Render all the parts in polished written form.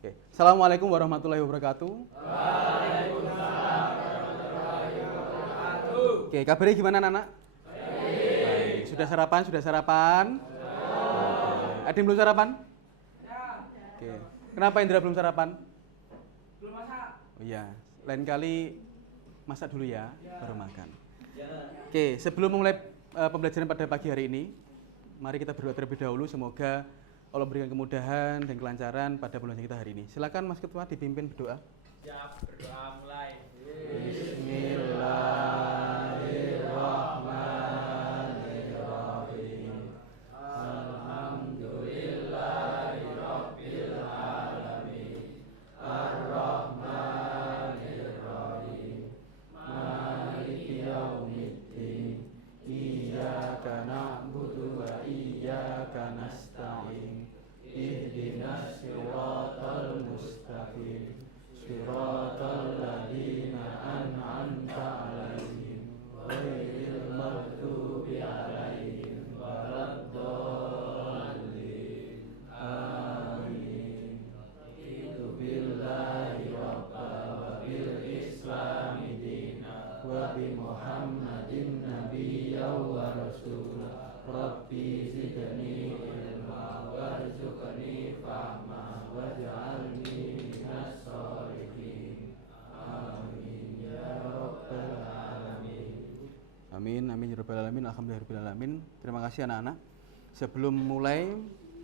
Oke. Assalamualaikum warahmatullahi wabarakatuh. Oke, kabarnya gimana anak-anak? Baik. Sudah sarapan? Sudah sarapan? Ada yang belum sarapan? Oke. Kenapa Indra belum sarapan? Belum masak. Oh iya, lain kali masak dulu ya, baru makan. Oke, sebelum memulai pembelajaran pada pagi hari ini, mari kita berdoa terlebih dahulu. Semoga Allah memberikan kemudahan dan kelancaran pada pembelajaran kita hari ini. Silakan Mas Ketua dipimpin berdoa. Siap, berdoa mulai. Bismillahirrahmanirrahim. Alhamdulillahirabbil alamin. Ar-Rahmanir-Rahim. Maliki yaumiddin. Iyyaka na'budu wa iyyaka nasta'in. Ihdinas siratal mustaqim. Siratal ladzina an'amta 'alaihim ghairil maghdubi 'alaihim waladdallin. Amin. Itu billahi rabba wa bil islami dina wa bi Muhammadin nabiyya wa rasula. Rabbi zidni ilma warzuqni fahma waj'alni minas sholihin. Amin ya rabbal alamin. Amin, amin ya rabbal alamin. Alhamdulillahirabbil alamin. Terima kasih anak-anak. Sebelum mulai,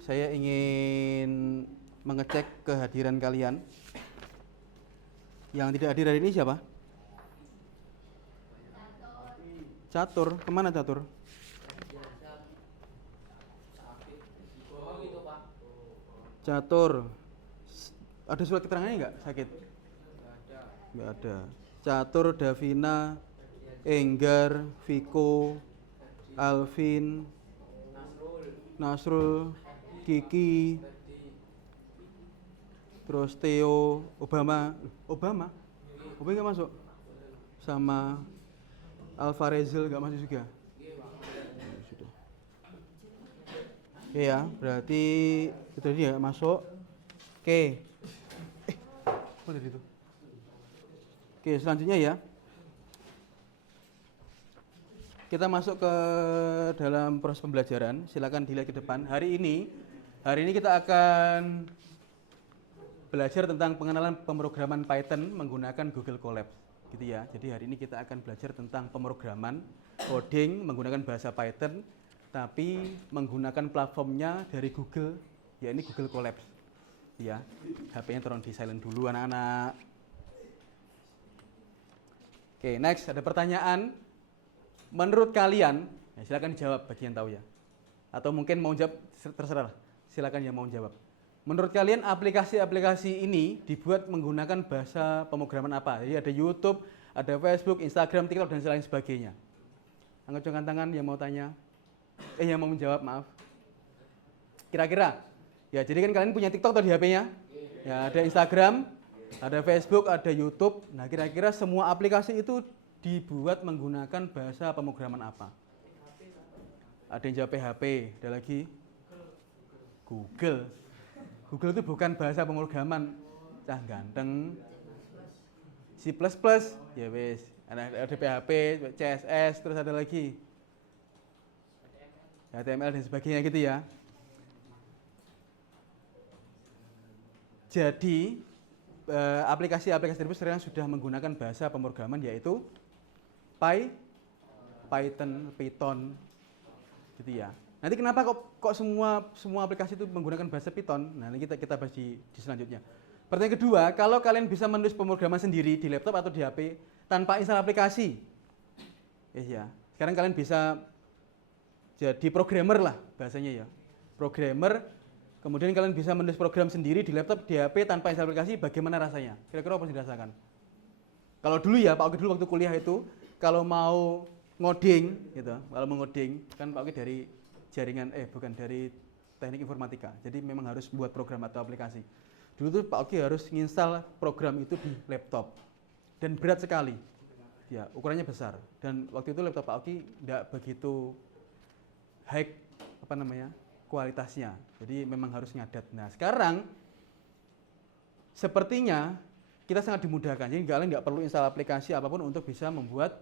saya ingin mengecek kehadiran kalian. Yang tidak hadir hari ini siapa? Catur. Kemana Catur? Catur. Ada surat keterangannya nggak sakit? Nggak ada. Catur, Davina, Enggar, Viko, Alvin, Nasrul, Kiki, terus Theo, Obama nggak masuk, sama Alvarezil nggak masuk juga. Sudah. Oke ya, berarti itu dia masuk. Oke. Apa dari itu? Oke, selanjutnya ya. Kita masuk ke dalam proses pembelajaran. Silakan dilihat ke depan. Hari ini kita akan belajar tentang pengenalan pemrograman Python menggunakan Google Colab, gitu ya. Jadi hari ini kita akan belajar tentang pemrograman coding menggunakan bahasa Python, tapi menggunakan platformnya dari Google, ya ini Google Colab. Ya, HP-nya tolong di silent dulu anak-anak. Oke, next ada pertanyaan. Menurut kalian, ya silakan dijawab bagi yang tahu ya. Atau mungkin mau jawab terserah, silakan yang mau jawab. Menurut kalian aplikasi-aplikasi ini dibuat menggunakan bahasa pemrograman apa? Jadi ada YouTube, ada Facebook, Instagram, TikTok dan lain sebagainya. Angkat tangan yang mau tanya. Yang mau menjawab, maaf. Kira-kira? Ya, jadi kan kalian punya TikTok atau di HP-nya? Ya, ada Instagram, ada Facebook, ada YouTube. Nah, kira-kira semua aplikasi itu dibuat menggunakan bahasa pemrograman apa? Ada yang jawab PHP, ada lagi? Google. Google itu bukan bahasa pemrograman. Cah ganteng. C++, ya wes. Ada PHP, CSS, terus ada lagi HTML dan sebagainya gitu ya. Jadi aplikasi-aplikasi tersebut sekarang sudah menggunakan bahasa pemrograman yaitu Python, gitu ya. Nanti kenapa kok semua aplikasi itu menggunakan bahasa Python? Nah, ini kita bahas di selanjutnya. Pertanyaan kedua, kalau kalian bisa menulis pemrograman sendiri di laptop atau di HP tanpa install aplikasi, ya. Sekarang kalian bisa jadi programmer lah bahasanya ya. Programmer. Kemudian kalian bisa menulis program sendiri di laptop, di HP tanpa install aplikasi, bagaimana rasanya? Kira-kira apa yang dirasakan? Kalau dulu ya, Pak Oki dulu waktu kuliah itu, kalau mau ngoding, gitu, kalau mau ngoding, kan Pak Oki dari jaringan, dari teknik informatika, jadi memang harus buat program atau aplikasi. Dulu tuh Pak Oki harus nginstal program itu di laptop, dan berat sekali, ya ukurannya besar, dan waktu itu laptop Pak Oki tidak begitu high, kualitasnya, jadi memang harus ngadat. Nah sekarang sepertinya kita sangat dimudahkan. Jadi kalian nggak perlu install aplikasi apapun untuk bisa membuat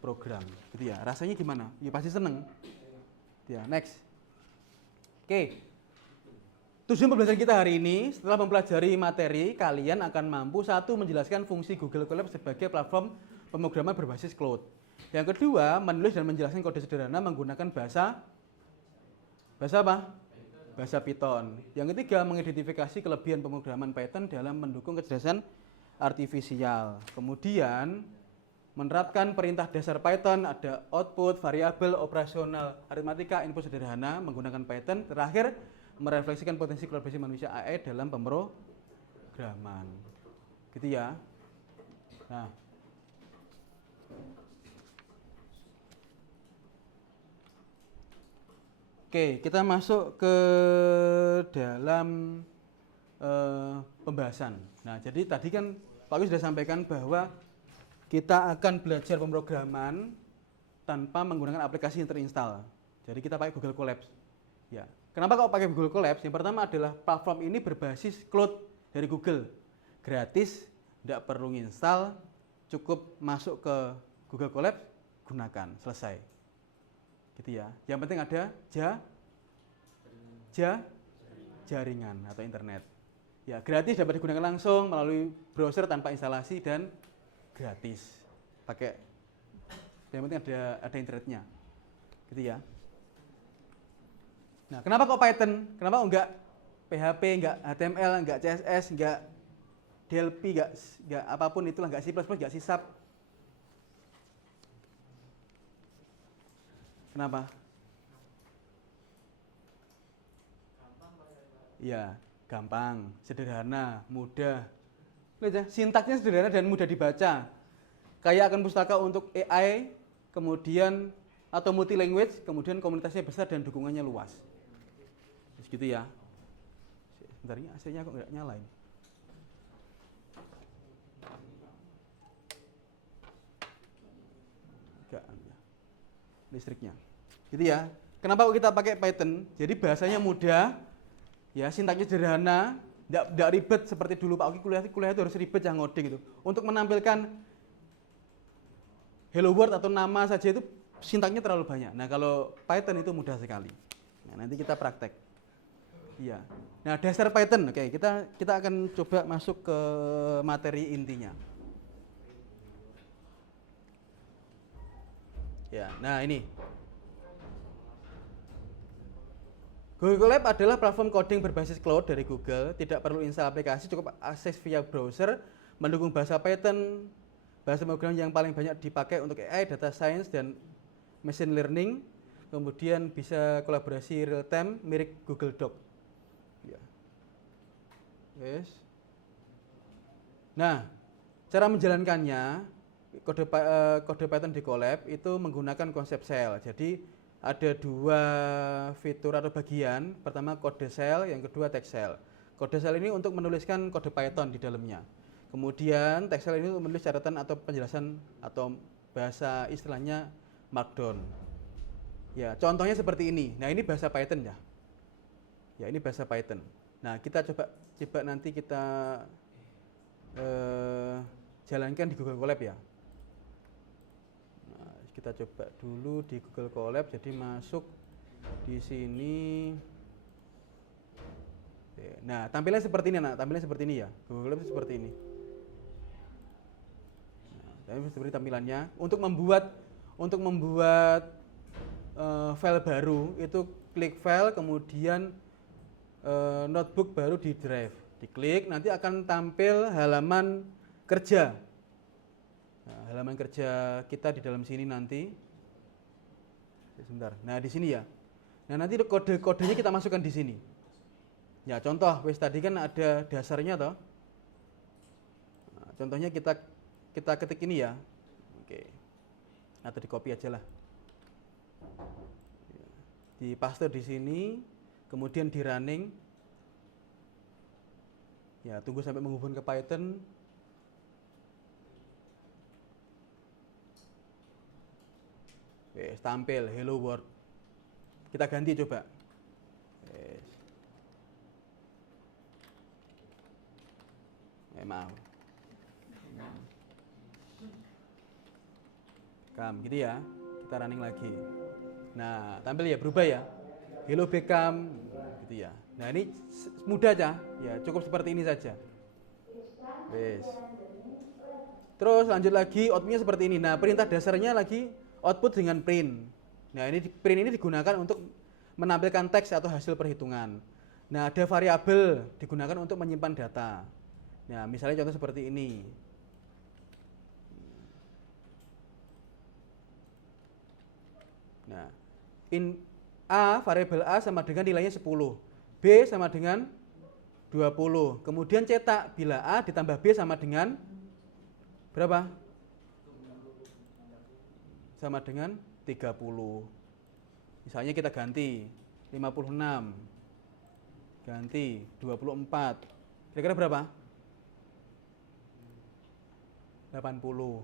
program, gitu ya. Rasanya gimana? Ya pasti seneng. Ya, next. Oke. Tujuan pembelajaran kita hari ini, setelah mempelajari materi, kalian akan mampu satu menjelaskan fungsi Google Colab sebagai platform pemrograman berbasis cloud. Yang kedua, menulis dan menjelaskan kode sederhana menggunakan bahasa apa? Bahasa Python. Yang ketiga, mengidentifikasi kelebihan pemrograman Python dalam mendukung kecerdasan artifisial. Kemudian, menerapkan perintah dasar Python, ada output, variabel, operasional, aritmatika, input sederhana menggunakan Python. Terakhir, merefleksikan potensi kolaborasi manusia AI dalam pemrograman. Gitu ya. Nah, oke, kita masuk ke dalam pembahasan. Nah, jadi tadi kan Pak Wi sudah sampaikan bahwa kita akan belajar pemrograman tanpa menggunakan aplikasi yang terinstall. Jadi kita pakai Google Colab. Ya. Kenapa kok pakai Google Colab? Yang pertama adalah platform ini berbasis cloud dari Google. Gratis, tidak perlu install, cukup masuk ke Google Colab, gunakan, selesai. Gitu ya. Yang penting ada jaringan atau internet. Ya, gratis dapat digunakan langsung melalui browser tanpa instalasi dan gratis. Pakai yang penting ada internetnya. Gitu ya. Nah, kenapa kok Python? Kenapa enggak PHP, enggak HTML, enggak CSS, enggak DLP, enggak apapun itulah, enggak C++, enggak C#? Kenapa? Ya, gampang, sederhana, mudah. Lihat ya, sintaksnya sederhana dan mudah dibaca. Kayak akan pustaka untuk AI, kemudian atau multi language, kemudian komunitasnya besar dan dukungannya luas. Gitu ya. Sebentar ini AC-nya kok nggak nyalain. Enggak, listriknya. Gitu ya. Kenapa kita pakai Python? Jadi bahasanya mudah, ya sintaksnya sederhana, tidak ribet seperti dulu Pak Oki kuliah itu harus ribet yang ngoding gitu. Untuk menampilkan hello world atau nama saja itu sintaksnya terlalu banyak. Nah kalau Python itu mudah sekali. Nah, nanti kita praktek. Iya. Nah, dasar Python. Oke, kita akan coba masuk ke materi intinya. Ya, nah ini. Google Colab adalah platform coding berbasis cloud dari Google, tidak perlu install aplikasi, cukup akses via browser, mendukung bahasa Python, bahasa pemrograman yang paling banyak dipakai untuk AI, data science, dan machine learning. Kemudian bisa kolaborasi real time mirip Google Doc. Ya. Yes. Nah, cara menjalankannya kode Python di Colab itu menggunakan konsep shell. Jadi ada dua fitur atau bagian. Pertama kode shell, yang kedua text shell. Kode shell ini untuk menuliskan kode Python di dalamnya. Kemudian text shell ini untuk menulis catatan atau penjelasan atau bahasa istilahnya Markdown. Ya, contohnya seperti ini. Nah, ini bahasa Python ya. Ya, ini bahasa Python. Nah, kita coba nanti kita jalankan di Google Colab ya. Nah, kita coba dulu di Google Colab. Jadi masuk di sini. Nah, tampilannya seperti ini, tampilannya seperti ini ya. Google Colab seperti ini. Nah, seperti tampilannya. Untuk membuat file baru itu klik file, kemudian notebook baru di drive, diklik nanti akan tampil halaman kerja. Nah, halaman kerja kita di dalam sini nanti. Sebentar. Nah, di sini ya. Nah, nanti kode-kodenya kita masukkan di sini. Ya, contoh wes tadi kan ada dasarnya toh. Nah, contohnya kita ketik ini ya. Oke. Atau di copy aja lah. Di paste di sini, kemudian di running. Ya, tunggu sampai menghubung ke Python. Tampil hello world. Kita ganti coba. maaf. Beckham gitu ya. Kita running lagi. Nah, tampil ya, berubah ya. Hello Beckham gitu ya. Nah, ini mudah aja. Ya, cukup seperti ini saja. Wes. Terus lanjut lagi outputnya seperti ini. Nah, perintah dasarnya lagi output dengan print. Nah, ini print ini digunakan untuk menampilkan teks atau hasil perhitungan. Nah, ada variabel digunakan untuk menyimpan data. Nah, misalnya contoh seperti ini. Nah, variabel A sama dengan nilainya 10, B sama dengan 20. Kemudian cetak bila A ditambah B sama dengan berapa? Sama dengan 30. Misalnya kita ganti 56, ganti 24. Kira-kira berapa? 80.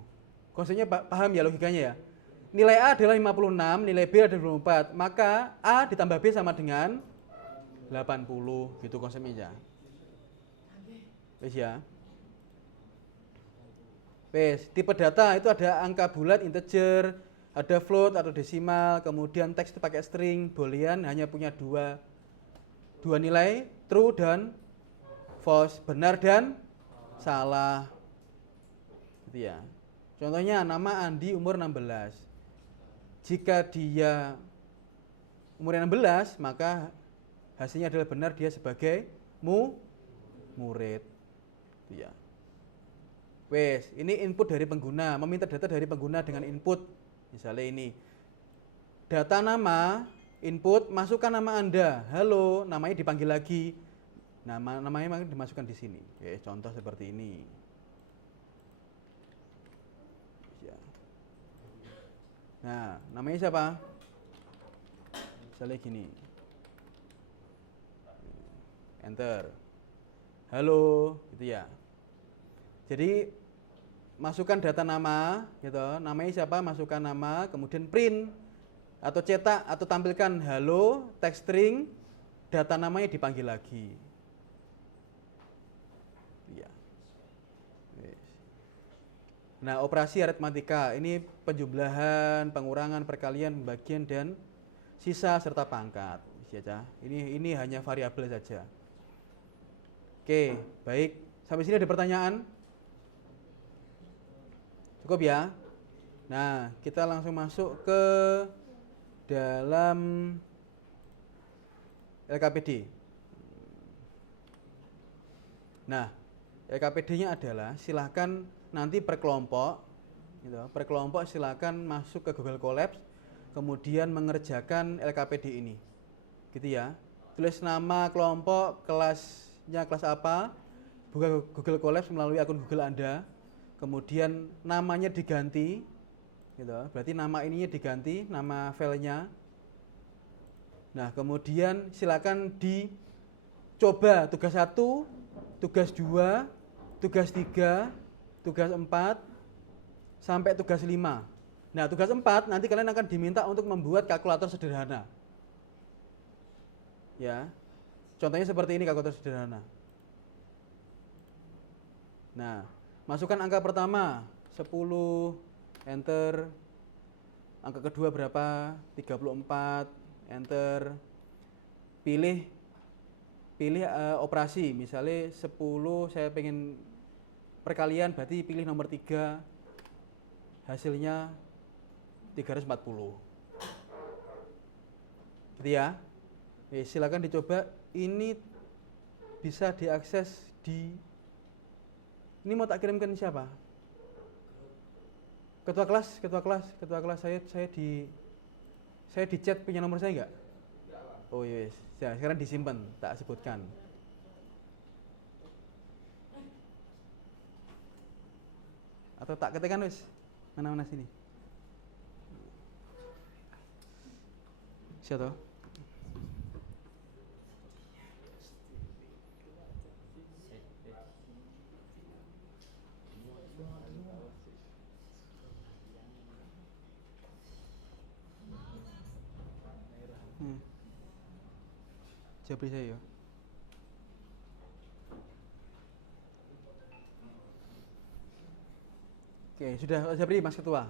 Konsepnya paham ya logikanya ya? Nilai A adalah 56, nilai B adalah 24. Maka A ditambah B sama dengan 80. Gitu konsepnya ya. Wes ya. Wes, tipe data itu ada angka bulat, integer, ada float atau desimal, kemudian teks itu pakai string, boolean hanya punya dua nilai, true dan false, benar dan salah. Gitu ya. Contohnya nama Andi umur 16. Jika dia umurnya 16, maka hasilnya adalah benar dia sebagai murid. Gitu ya. Wes, ini input dari pengguna, meminta data dari pengguna dengan input. Misalnya ini. Data nama, input, masukkan nama Anda. Halo, namanya dipanggil lagi. Namanya dimasukkan di sini. Oke, contoh seperti ini. Ya. Nah, namanya siapa? Misalnya gini. Enter. Halo, gitu ya. Jadi masukkan data nama, gitu. Namanya siapa? Masukkan nama, kemudian print atau cetak atau tampilkan halo, text string, data namanya dipanggil lagi. Ya. Nah, operasi aritmatika ini penjumlahan, pengurangan, perkalian, pembagian dan sisa serta pangkat. Ini hanya variabel saja. Oke, baik. Sampai sini ada pertanyaan? Cukup ya? Nah, kita langsung masuk ke dalam LKPD. Nah, LKPD-nya adalah silahkan nanti per kelompok, gitu, per kelompok silahkan masuk ke Google Colabs, kemudian mengerjakan LKPD ini, gitu ya. Tulis nama kelompok, kelasnya kelas apa, buka Google Colabs melalui akun Google Anda, kemudian namanya diganti, gitu, berarti nama ininya diganti, nama filenya. Nah, kemudian silakan dicoba tugas 1, tugas 2, tugas 3, tugas 4, sampai tugas 5. Nah, tugas 4 nanti kalian akan diminta untuk membuat kalkulator sederhana. Ya, contohnya seperti ini kalkulator sederhana. Nah, masukkan angka pertama 10, enter. Angka kedua berapa? 34, enter. Pilih operasi, misalnya 10 saya pengen perkalian, berarti pilih nomor 3, hasilnya 340. Gitu ya. Silakan dicoba. Ini bisa diakses di, ini mau tak kirimkan siapa? Ketua kelas saya di chat punya nomor saya enggak? Oh yes, ya, sekarang disimpan, tak sebutkan. Atau tak ketikkan wis, mana sini. Siapa? Jabri saya ya. Oke, sudah beri Mas Ketua.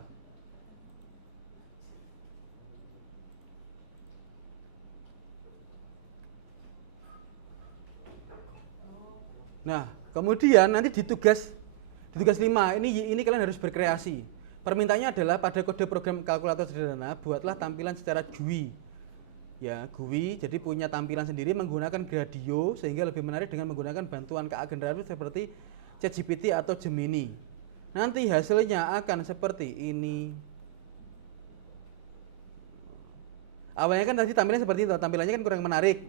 Nah, kemudian nanti di tugas 5 ini kalian harus berkreasi. Permintaannya adalah pada kode program kalkulator sederhana buatlah tampilan secara GUI. Ya, GUI jadi punya tampilan sendiri menggunakan Gradio sehingga lebih menarik dengan menggunakan bantuan KA generatif seperti ChatGPT atau Gemini. Nanti hasilnya akan seperti ini. Awalnya kan tadi tampilannya seperti itu, tampilannya kan kurang menarik,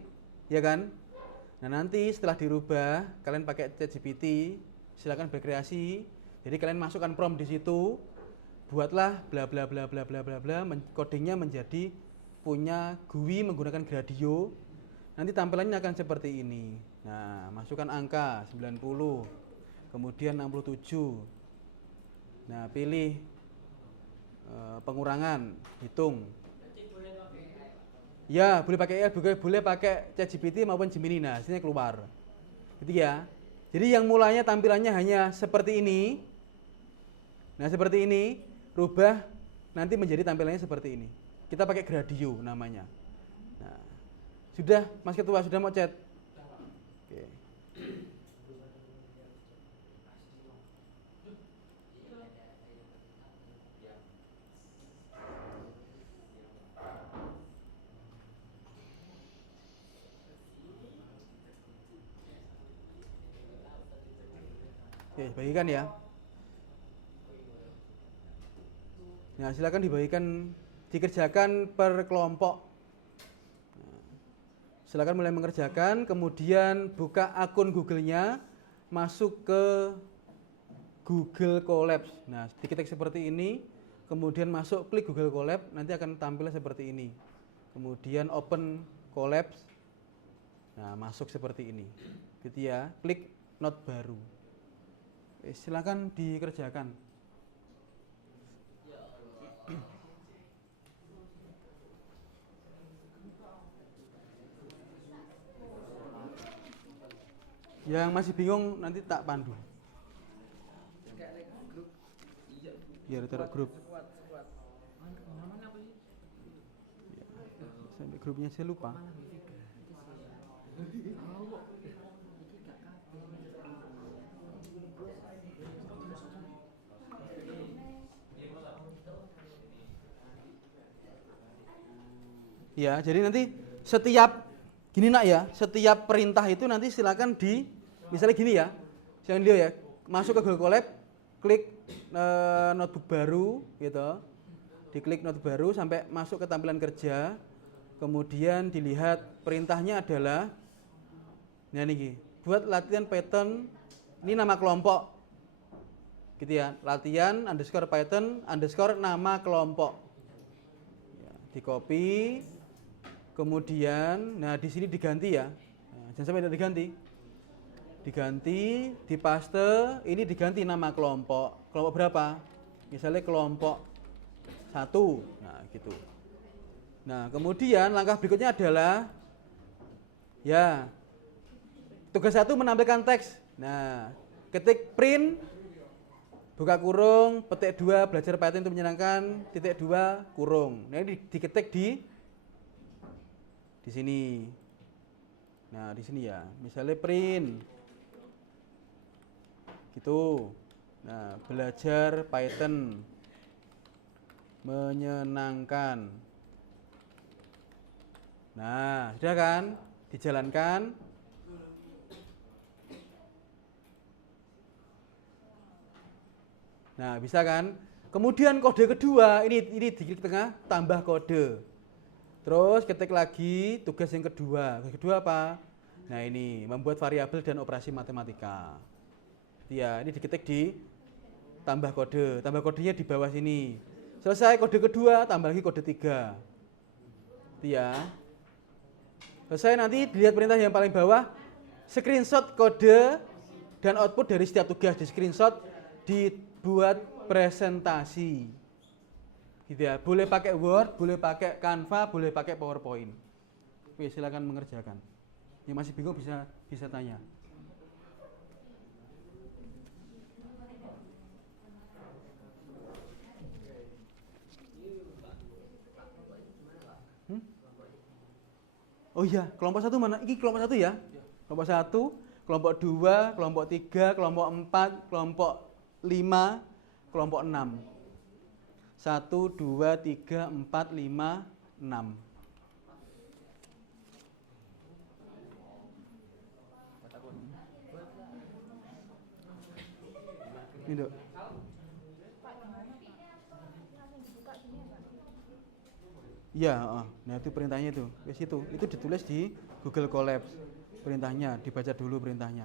ya kan? Nah, nanti setelah dirubah, kalian pakai ChatGPT, silakan berkreasi. Jadi kalian masukkan prompt di situ, buatlah bla bla bla bla bla bla bla, codingnya menjadi punya GUI menggunakan Gradio. Nanti tampilannya akan seperti ini. Nah, masukkan angka 90, kemudian 67. Nah, pilih pengurangan, hitung. Ya, boleh pakai boleh pakai ChatGPT maupun Gemini. Nah, sini keluar. Gitu ya. Jadi yang mulanya tampilannya hanya seperti ini. Nah, seperti ini, rubah nanti menjadi tampilannya seperti ini. Kita pakai Gradio namanya. Nah, sudah Mas Ketua sudah mau chat? Oke. Oke, bagikan ya. Nah, silakan dikerjakan per kelompok. Nah, silakan mulai mengerjakan, kemudian buka akun Google-nya, masuk ke Google Colabs. Nah, diketik seperti ini, kemudian masuk klik Google Colab, nanti akan tampil seperti ini. Kemudian open Colabs. Nah, masuk seperti ini. Gitu ya. Klik note baru. Silakan dikerjakan. Yang masih bingung nanti tak pandu. Ya, taruh grup. Sampai grupnya saya lupa. Ya, jadi nanti setiap gini nak ya, setiap perintah itu nanti silakan misalnya gini ya, jangan dia ya, masuk ke Google Colab, klik notebook baru, gitu, diklik notebook baru sampai masuk ke tampilan kerja, kemudian dilihat perintahnya adalah, nah ini, buat latihan Python, ini nama kelompok, gitu ya, latihan underscore Python underscore nama kelompok, ya, di copy. Kemudian, nah di sini diganti ya, nah, jangan sampai tidak diganti, dipaste, ini diganti nama kelompok berapa? Misalnya kelompok 1, nah gitu. Nah kemudian langkah berikutnya adalah, ya, tugas 1 menampilkan teks. Nah, ketik print, buka kurung, petik 2, belajar Python itu menyenangkan, titik 2, kurung. Nah ini diketik di sini. Nah, di sini ya. Misalnya print. Gitu. Nah, belajar Python menyenangkan. Nah, sudah kan? Dijalankan. Nah, bisa kan? Kemudian kode kedua, ini di tengah tambah kode. Terus ketik lagi tugas yang kedua. Tugas kedua apa? Nah ini, membuat variabel dan operasi matematika. Ya, ini diketik di tambah kode. Tambah kodenya di bawah sini. Selesai kode kedua, tambah lagi kode 3. Ya. Selesai nanti dilihat perintah yang paling bawah. Screenshot kode dan output dari setiap tugas. Di screenshot, dibuat presentasi. Gitu ya, boleh pakai Word, boleh pakai Canva, boleh pakai PowerPoint. Oke, silakan mengerjakan. Yang masih bingung bisa tanya. Oh iya, kelompok 1 mana? Ini kelompok 1 ya? Kelompok 1, kelompok 2, kelompok 3, kelompok 4, kelompok 5, kelompok 6. 1, 2, 3, 4, 5, 6. Ini dok. Iya, nah itu perintahnya itu. Wes itu ditulis di Google Collabs. Perintahnya dibaca dulu perintahnya.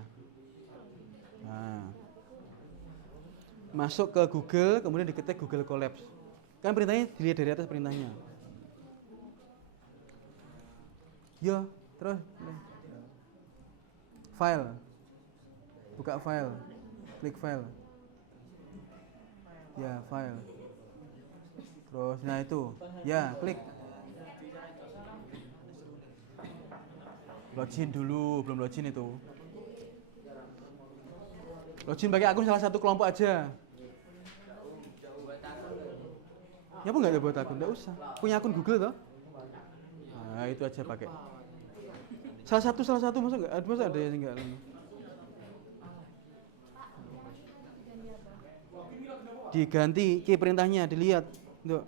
Nah. Masuk ke Google, kemudian diketik Google Collabs. Kan perintahnya dilihat dari atas perintahnya. Yo, terus file. Buka file. Klik file. Ya, file. Terus nah itu. Ya, klik. Login dulu, belum login itu. Login pakai akun salah satu kelompok aja. Ya apa enggak ya buat akun? Enggak usah. Punya akun Google toh? Nah, itu aja pakai. Salah satu masa ada yang enggak? Diganti ki perintahnya dilihat. Tuh.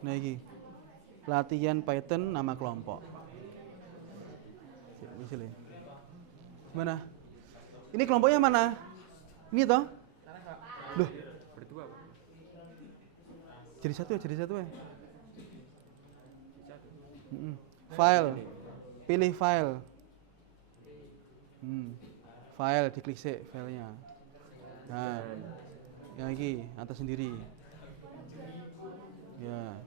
Nah iki. Latihan Python nama kelompok. Misalnya. Mana? Ini kelompoknya mana? Ini toh? Loh. Berdua, Pak. Jadi satu ya. File. Pilih file. File diklik sih filenya. Nah. Yang lagi atas sendiri. Ya.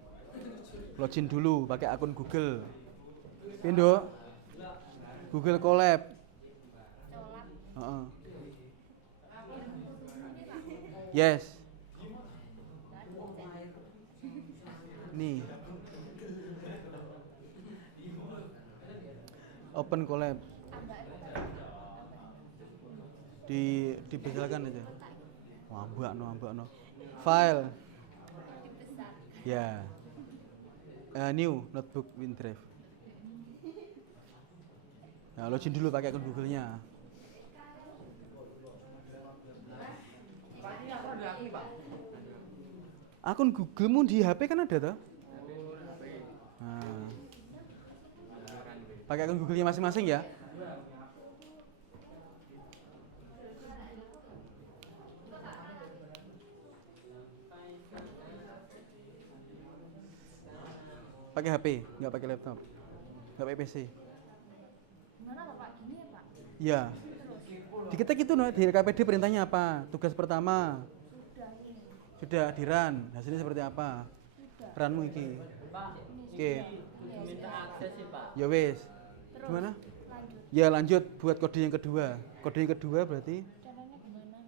Login dulu pakai akun Google. Pindo. Google Colab. Yes. Nih. Open Colab. Dibesarkan aja. Ambak no. File. Ya. New notebook WinDrive. Nah, login dulu pakai akun Google-nya. Akun Google-mu di HP kan ada toh? Nah. Pakai akun Google-nya masing-masing ya. Pakai HP, nggak pakai laptop, nggak pakai PC. Gimana Bapak? Ini ya Pak? Ya. Diketik itu no, di LKPD perintahnya apa? Tugas pertama. Sudah ini. Sudah di run. Hasilnya seperti apa? Sudah. Runmu iki. Pak, Oke. minta akses sih, Pak. Ya wes. Terus Gimana? lanjut. Ya lanjut buat kode yang kedua. Kode yang kedua berarti Caranya gimana?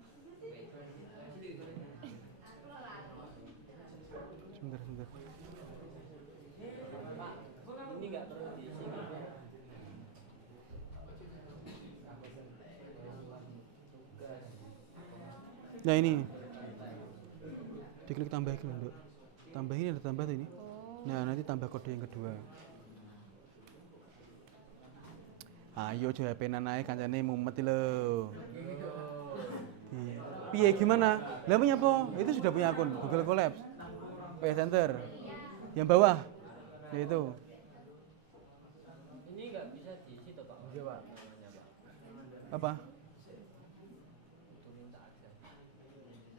sebentar. Pak, ini nggak perlu diisi. Nah ini. Diklik tambah itu, Nduk. Tambah ini ada tambah tuh ini. Nah, nanti tambah kode yang kedua. Ayo coba penan ae kancane mumet lho. Piye gimana? Lah punya apa? Itu sudah punya akun Google Collabs. PS Center. Yang bawah. Ya itu. Ini nggak bisa diisi toh, Pak? Iya, Pak. Apa?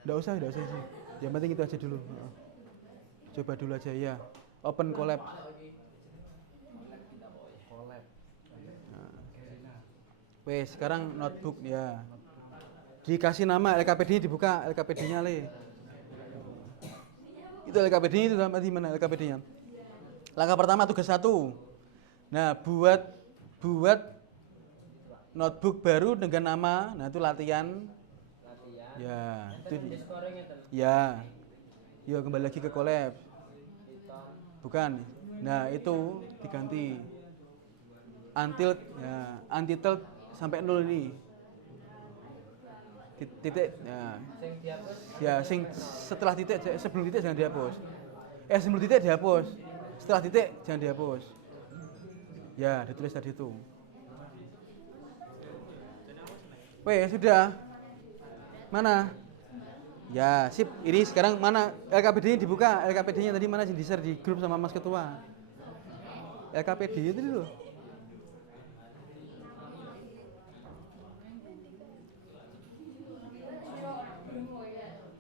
Enggak usah sih. Yang penting itu aja dulu. Coba dulu aja ya. Open Collab. Wes, sekarang notebook ya. Dikasih nama LKPD dibuka LKPD-nya le. Itu LKPD itu di mana LKPD-nya? Langkah pertama tugas 1. Nah, buat notebook baru dengan nama, nah itu latihan. Ya, itu ya. Yuk kembali lagi ke Collab. Bukan. Nah, itu diganti. Untitled sampai 0 ini. Titik ya sing setelah titik, sebelum titik jangan dihapus. Sebelum titik dihapus. Setelah titik jangan dihapus. Ya, ditulis tadi itu. Weh, sudah. Mana? Ya, sip. Ini sekarang mana LKPD-nya dibuka? LKPD-nya tadi mana di-share di grup sama Mas Ketua? LKPD itu dulu.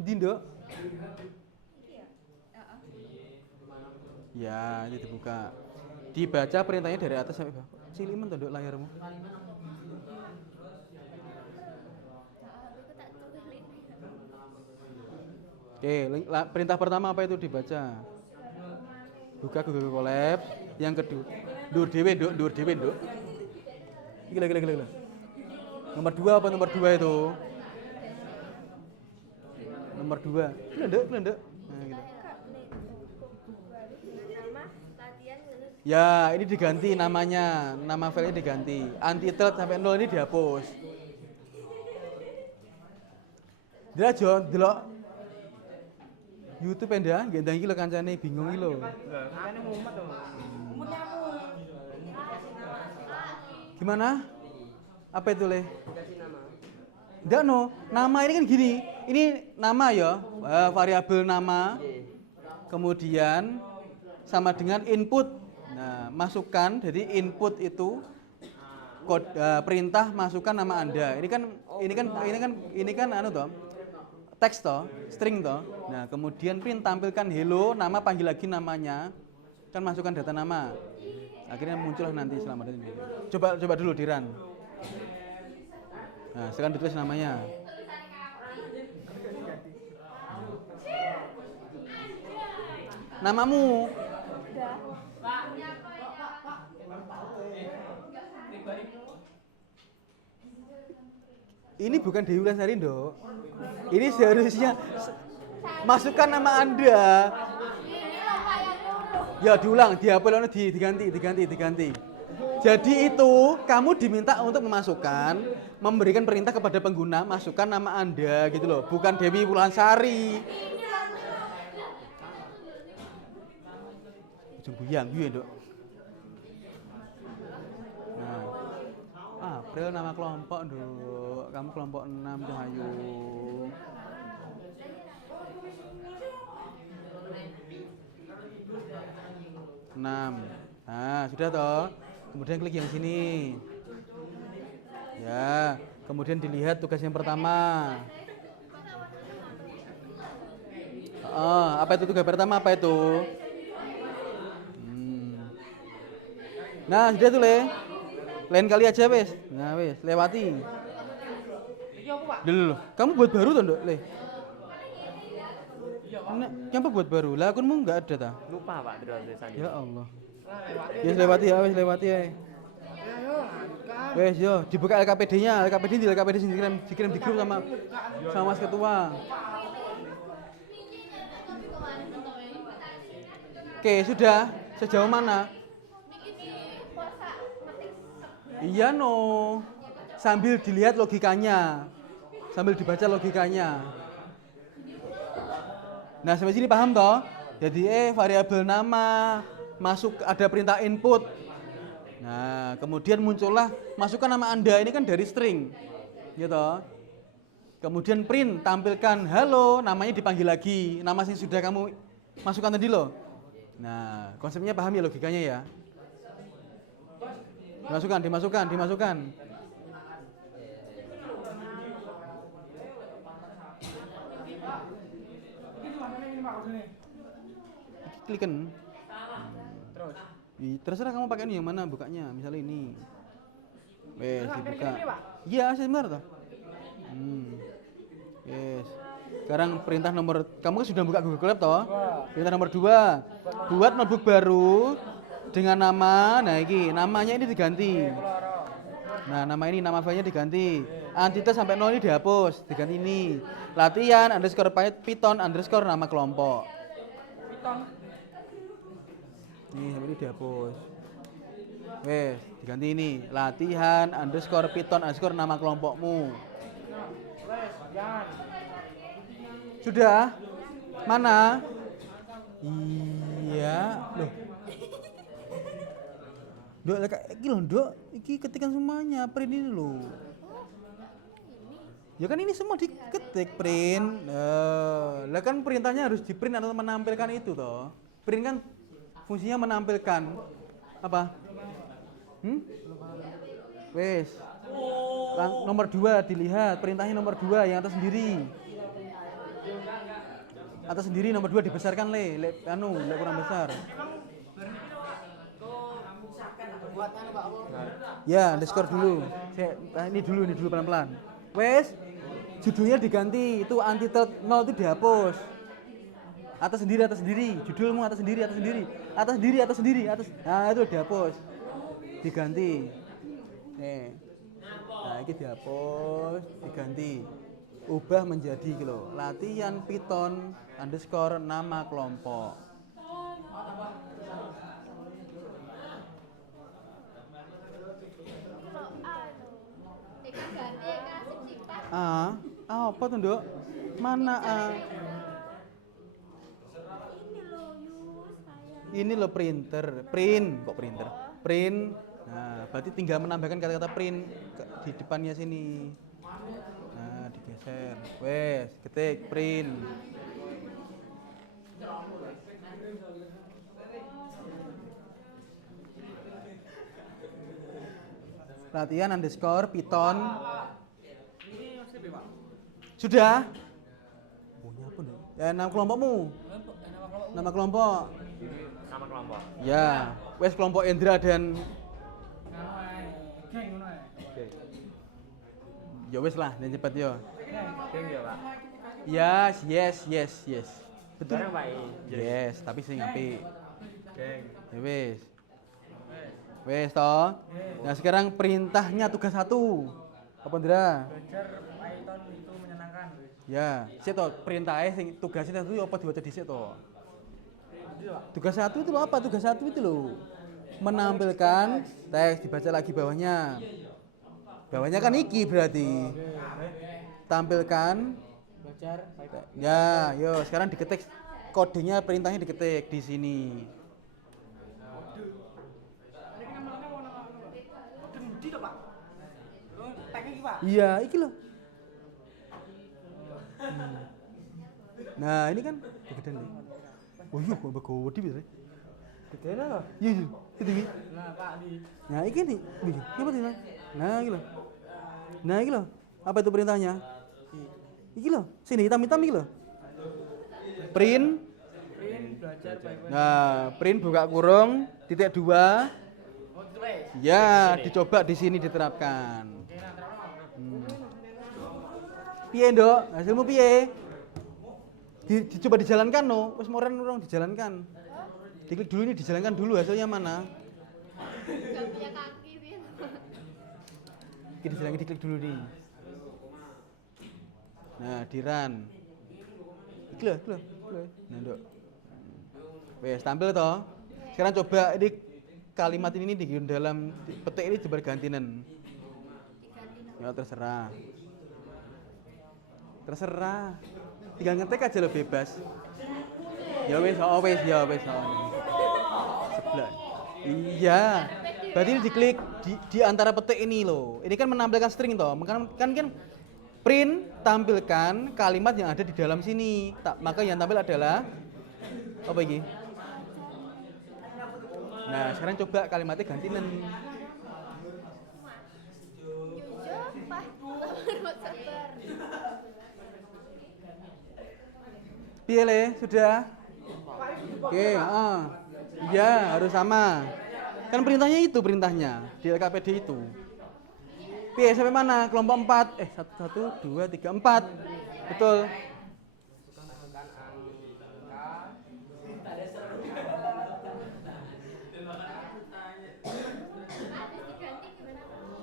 Dindo. Ya, ini dibuka. Dibaca perintahnya dari atas sampai bawah. Cilimen tunduk layarmu. Oke, perintah pertama apa itu dibaca? Buka Google Colab. Yang kedua, dur dewe, Nduk. Gila. Nomor 2 apa nomor 2 itu? Nomor 2. Nduk. Nah, gitu. Ya, ini diganti namanya. Nama filenya diganti. Untitled sampai 0 ini dihapus. Dia aja delok YouTube endah, gendang iki lho kancane bingung iki lho. Kancane mumet to. Gimana? Apa itu, Le? Dikasih nama. Enggak no, nama ini kan gini. Ini nama ya, variabel nama. Kemudian sama dengan input. Nah, masukkan jadi input itu perintah masukkan nama Anda. Ini kan anu toh. Teks toh, string toh. Nah, kemudian print tampilkan hello, nama panggil lagi namanya. Kan masukkan data nama. Akhirnya muncullah nanti selamat datang. Coba dulu di run. Nah, sekarang ditulis namanya. Namamu. Ini bukan Dewi Wulandari, Nduk. Ini seharusnya masukkan nama Anda. Ya diulang, dihapus diganti. Jadi itu kamu diminta untuk memberikan perintah kepada pengguna masukkan nama Anda gitu loh, bukan Dewi Wulandari. Jembuyang ya, Nduk. Nah. April nama kelompok, Nduk. Kamu kelompok 6 Cahayu. Nah, sudah toh. Kemudian klik yang sini. Ya, kemudian dilihat tugas yang pertama. Apa itu tugas pertama? Apa itu? Nah, sudah tuh, Le. Lain kali aja, wes. Nah, wes, lewati. Dulu, kamu buat baru toh, Nduk, Le? Nah, kenapa buat baru? Lah akunmu enggak ada ta? Lupa Pak tulisannya. Ya Allah. Ya lewati ya. Wes yo, dibuka LKPD-nya, LKPD dikirim di grup sama Mas Ketua. Oke, sudah. Sejauh mana? Iya no. Sambil dilihat logikanya. Sambil dibaca logikanya. Nah, sampai sini paham toh? Jadi variabel nama, masuk ada perintah input. Nah, kemudian muncullah masukkan nama Anda, ini kan dari string. Gitu. Kemudian print tampilkan halo, namanya dipanggil lagi, nama yang sudah kamu masukkan tadi loh. Nah, konsepnya paham ya logikanya ya? Dimasukkan. Kliken. Terserah kamu pakai ini yang mana bukanya, misalnya ini. Wes, dibuka. Iya, sebentar toh. Yes. Sekarang perintah nomor, kamu sudah buka Google Colab toh? Perintah nomor 2. Buat notebook baru dengan nama, nah ini namanya ini diganti. Nah, nama filenya diganti. Untitled sampai 0 ini dihapus, diganti ini. Latihan _Python _ nama kelompok. Python. Nih, sampai ini dihapus. Wes, diganti ini. Latihan _Python _ nama kelompokmu. Sudah? Mana? Iya, loh. Nduk, lek iki lho, Nduk, iki ketikan semuanya, print ini lho. Oh, ini. Ya kan ini semua diketik print. Lah kan perintahnya harus di print atau menampilkan itu toh. Print kan fungsinya menampilkan apa? Wes. Nomor 2 dilihat, perintahnya nomor 2 yang atas sendiri. Atas sendiri nomor 2 dibesarkan le kurang besar. Ya, underscore dulu. Ini dulu pelan-pelan. Wes. Judulnya diganti, itu antidote 0 itu dihapus. Atas sendiri, judulmu atas sendiri. Nah, itu dihapus. Diganti. Nih. Nah, ini dihapus, diganti. Ubah menjadi gitu. Latihan Python underscore nama kelompok. Apa tuh, Nduk? Mana Ini loh printer. Print. Nah, berarti tinggal menambahkan kata-kata print di depannya sini. Nah, digeser. Wes, ketik print. Latihan underscore Python. Sudah? Punya apa nih? Ya, nama kelompokmu. Nama kelompok. Nama kelompok. Ya, wes kelompok Endra dan ya wes lah, dan cepat yo. Geng ya, Pak. Yes. Betul. Bareng, Pak. Yes, tapi sing apik. Geng. Ya wes. Wes toh. Nah, sekarang perintahnya tugas 1. Apa Ndra? Belajar Python itu menyenangkan. Ya, sik toh perintahnya sing tugasnya itu apa diwaca dhisik toh. Tugas 1 itu loh apa? Tugas 1 itu loh menampilkan teks, dibaca lagi bawahnya. Bawahnya kan iki berarti. Tampilkan. Belajar Python. Ya, yo sekarang diketik kodenya, perintahnya diketik di sini. Iya, iki loh. Nah, ini kan kegedean nih. Oh iya, kok begodi bisa. Kegedean apa? Iya, itu iki. Nah, Pak di. Nah, iki nih. Iki apa sih? Nah, iki loh. Nah, iki loh. Apa itu perintahnya? Iki loh. Sini hitam-hitam iki loh. Print. Belajar Python. Nah, print buka kurung, titik 2. Ya, dicoba di sini diterapkan. Piye, Nduk? Hasilmu piye? Dicoba dijalankan no, wis moren urung dijalankan. Diklik dulu ini, dijalankan dulu hasilnya mana? Gak punya kaki sih. Iki dijalankan, diklik dulu nih. Nah, di run. Iki loh. Nah, Nduk. Wes, tampil toh. Sekarang coba ini kalimat ini di dalam petik ini dibergantinen. Ya terserah. Tinggal ngetik aja lo bebas. Ya wes. Sebelah. Iya. Berarti ini diklik di antara petik ini loh. Ini kan menampilkan string toh. Kan print tampilkan kalimat yang ada di dalam sini. Maka yang tampil adalah apa ini? Nah, sekarang coba kalimatnya gantinen. Piye le? Sudah? Oke, iya, harus sama. Kan perintahnya di LKPD itu. Piye sampai mana? Kelompok 4. 1 2 3 4. Betul.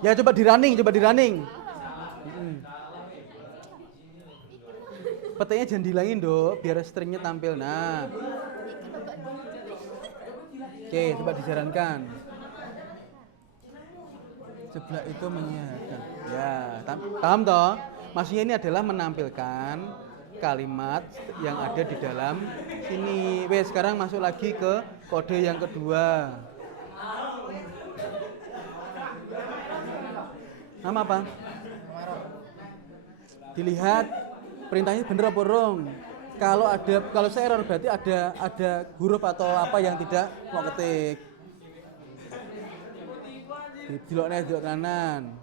Ya coba di running. Petiknya jangan dihilangin dong, biar stringnya tampil. Nah, oke, coba dijalankan. Sebelah itu mengingatkan. Ya, paham toh? Maksudnya ini adalah menampilkan kalimat yang ada di dalam sini. Wes, sekarang masuk lagi ke kode yang kedua. Nama apa? Dilihat perintahnya bener apa wrong. Kalau saya error berarti ada huruf atau apa yang tidak mau ketik. Delok kanan.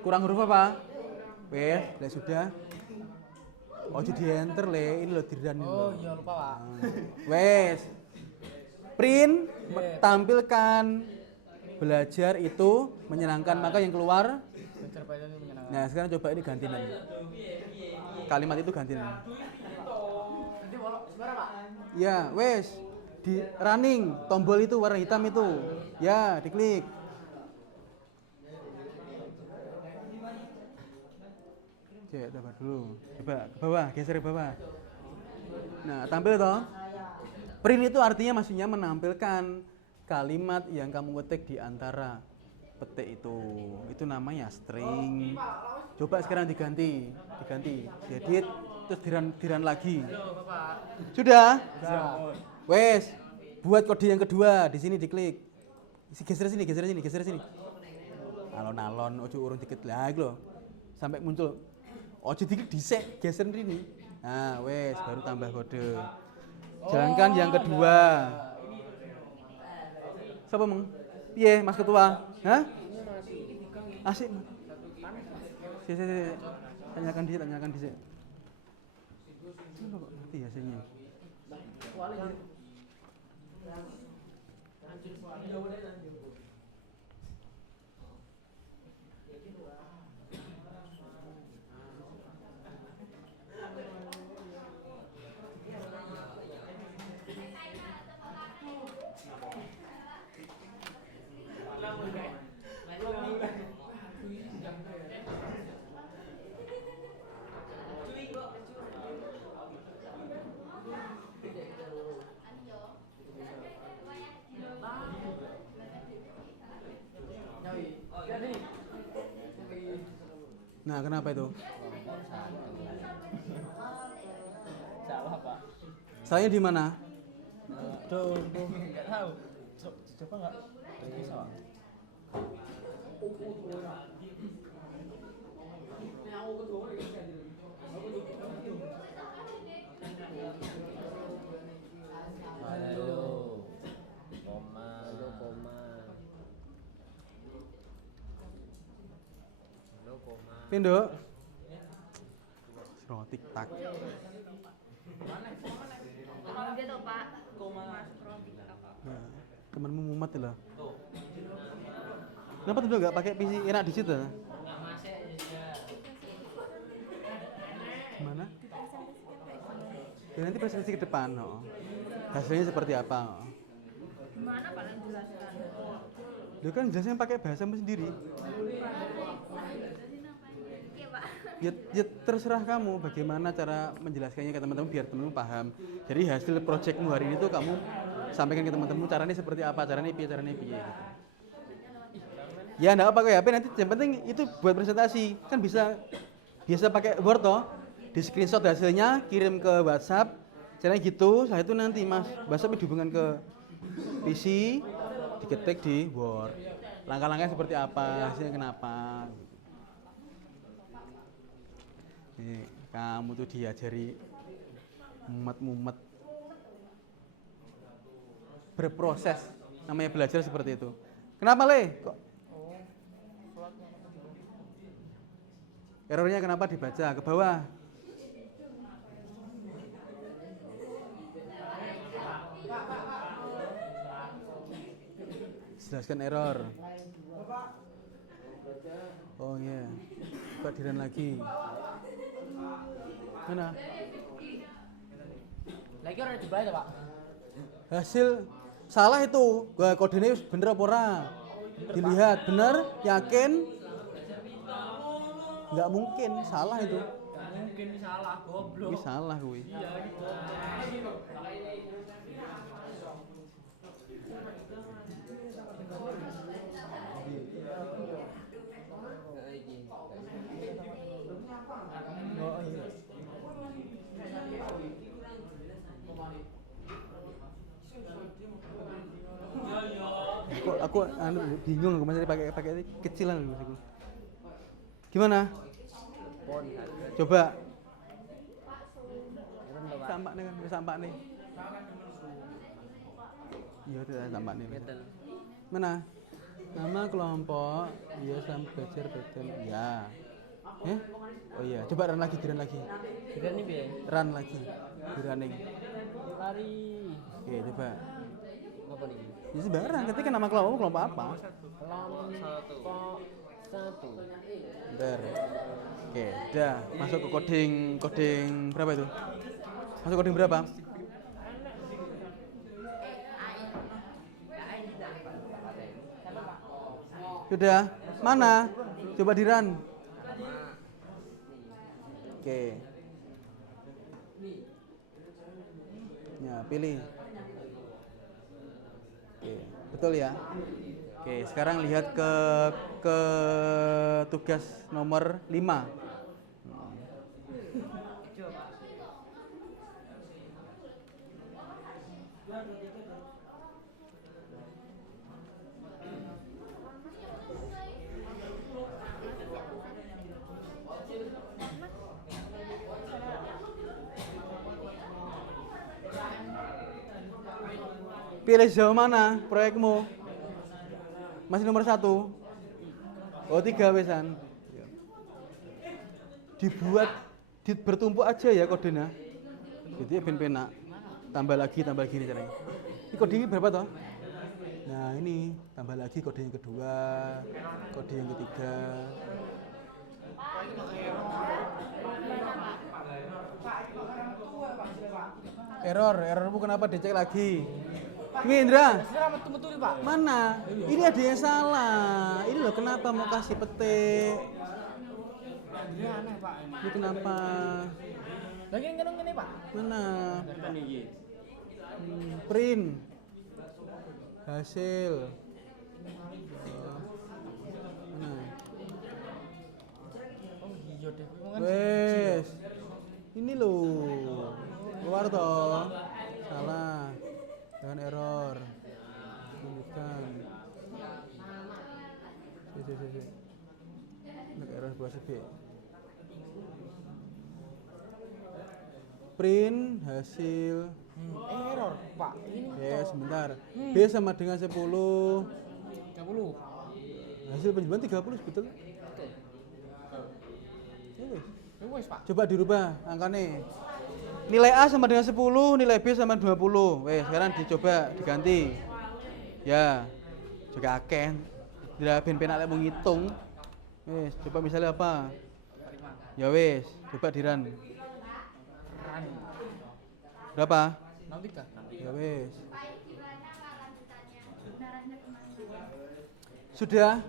Kurang huruf apa? Wes, sudah. Ojo di enter le, ini lo dirdan. Oh iya lupa pak. Wes. Print tampilkan belajar itu menyenangkan, maka yang keluar. Belajar Python itu menyenangkan. Nah sekarang coba ini ganti nanti. Kalimat itu ganti nanti. Nanti kalau sebenarnya pak. Ya, wes di running tombol itu warna hitam itu. Ya, diklik. Cek coba dulu. Coba ke bawah, geser ke bawah. Nah, tampil toh. Print itu artinya maksudnya menampilkan kalimat yang kamu ketik di antara petik itu. Itu namanya string. Coba sekarang diganti, diedit terus diran lagi. Sudah? Wes, buat kode yang kedua di sini diklik. Geser sini. Alon-alon, ojo urung dikit lagi loh. Sampai muncul. Ojo dikit disek, geser sini. Nah, wes baru tambah kode. Jalankan yang kedua. Siapa meng? Piye, Mas Ketua? Hah? Asik. Tanyakan dia. Kenapa kok mati hasilnya? Nah, kenapa itu? Salah pak. Salahnya di mana? Aduh, nggak tahu. Coba nggak? Bisa. Pindo. Roti tak. Gitu Pak. Mas Robi apa? Nah, temanmu mumet lah. Kenapa tuh nggak pakai PC enak di situ? Gimana? Ya, nanti presentasi ke depan. Oh. Hasilnya seperti apa? Oh. Gimana Pak yang jelaskan? Dia kan jelasnya pakai bahasamu sendiri. Iya Pak. Ya terserah kamu bagaimana cara menjelaskannya ke teman-teman biar teman-teman paham. Jadi hasil projectmu hari ini tuh kamu sampaikan ke teman-teman caranya seperti apa, caranya piye gitu. Ya enggak apa kok ya, nanti yang penting itu buat presentasi. Kan bisa biasa pakai Word toh. Di screenshot hasilnya, kirim ke WhatsApp. Caranya gitu, setelah itu nanti Mas WhatsApp dihubungkan ke PC, diketik di Word. Langkah-langkahnya seperti apa, hasilnya kenapa. Nih, kamu tuh diajari mumet-mumet berproses, namanya belajar seperti itu. Kenapa Le? Kok errornya kenapa dibaca ke bawah? Jelaskan error. Oh iya, coba diran lagi. Mana? Lagi orang di bawah Pak. Hasil salah itu. Gua kodenya bener apa ora? Dilihat bener, yakin? Nggak mungkin, salah itu. Mungkin salah, goblok. Ini salah kuwi. Iya gitu. Oh iya. aku bingung aku masih pakai kecilan dulu aku. Gimana? Pon. Coba Eren lho, Pak. sampak nih kan, sampak nih. Iya, tidak sampak nih. Betul. Mana? Nama kelompok, iya sampai belajar betul. Ya. Oh iya, coba run lagi, run lagi. Kita nih piye? Run lagi. Di running. Lari. Oke, coba. Apa nih? Ya sembarang, ketika nama kelompok apa? Kelompok 1. Bentar. Oke, udah masuk ke coding berapa itu? Masuk coding berapa? Sudah. Mana? Coba di run. Oke. Ya, pilih. Oke, betul ya. Oke, sekarang lihat ke tugas nomor 5. Pilih sejauh mana proyekmu? Masih nomor 1? Oh 3 wesan. Dibuat bertumpuk aja ya kodenya. Jadi ya ben penak. Tambah lagi ini caranya. Ini kode ini berapa toh? Nah ini tambah lagi kode yang kedua, kode yang ketiga. Errormu kenapa dicek lagi? Ini Indra. Betul Pak. Mana? Ini ada yang salah. Ini loh kenapa mau kasih petik? Ini aneh Pak. Ini kenapa? Lagi ngene Pak. Mana? Kan iki. Print. Hasil. Mana? Oh iya deh. Wes. Ini loh. Keluar toh. Salah. Jangan error. Lanjutkan. Si. Ini error buat B. Print hasil. Error Pak. Ini Ya, sebentar. B sama dengan 10. 30. Hasil penjualan 30 betul? Wes Pak. Coba dirubah angkanya. Nilai A sama dengan 10, nilai B sama 20. Wes, sekarang dicoba diganti. Ya. Juga akeh. Tidak ben penak lek mau ngitung. Wes, coba misalnya apa? Ya wes, coba di-run. Berapa? 63. Ya wes. Sudah?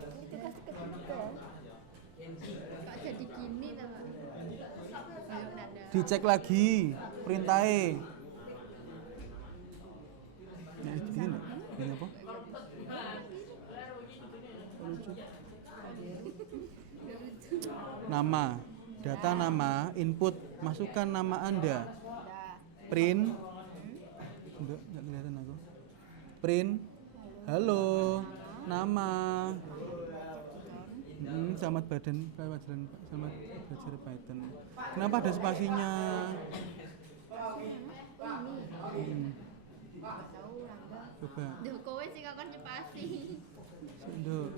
Kok jadi gini tuh, Pak? Belum ada. Dicek lagi perintahnya. Nah, itu gini enggak? Ini apa? Lucu. Nama, data nama, input, masukkan nama Anda. Print. Enggak kelihatan aku. Print. Halo, nama. Selamat belajar Python. Kenapa ada spasinya? Coba. Duh, kowe sih kakon nyepasi. Sendok.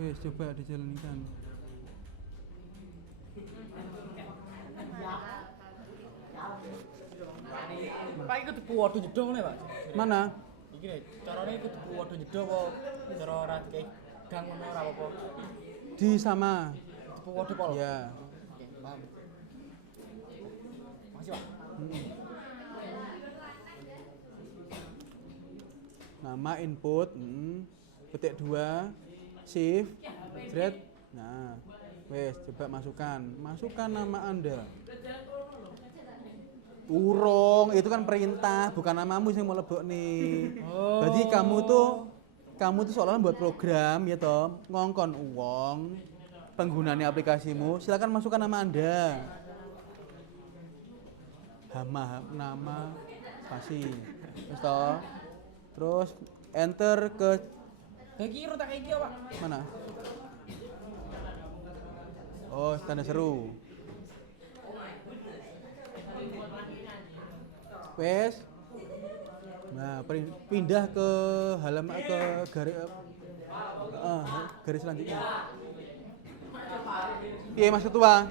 Wes, coba dijalankan. Pak iki kudu waduh jedong nih Pak. Mana? Iki nih, carane kudu waduh jedong apa cara ora kayak gang ngono ora apa-apa. Di sama. Kudu waduh pol. Ya. Oke, paham. Makasih Pak. Nama input, petik 2, shift, grade. Nah, wes coba masukkan nama Anda. Urung, itu kan perintah, bukan namamu yang mau lebok nih. Berarti kamu tuh seolah-olah buat program ya toh, ngongkon uang penggunaan aplikasimu, silakan masukkan nama Anda. Nama spasi. Terus toh. Terus enter ke Kayak kira tak kayak kira, Pak. mana? Oh, tanda seru. Wes. Nah, pindah ke halaman ke garis selanjutnya. Piye Mas Ketua?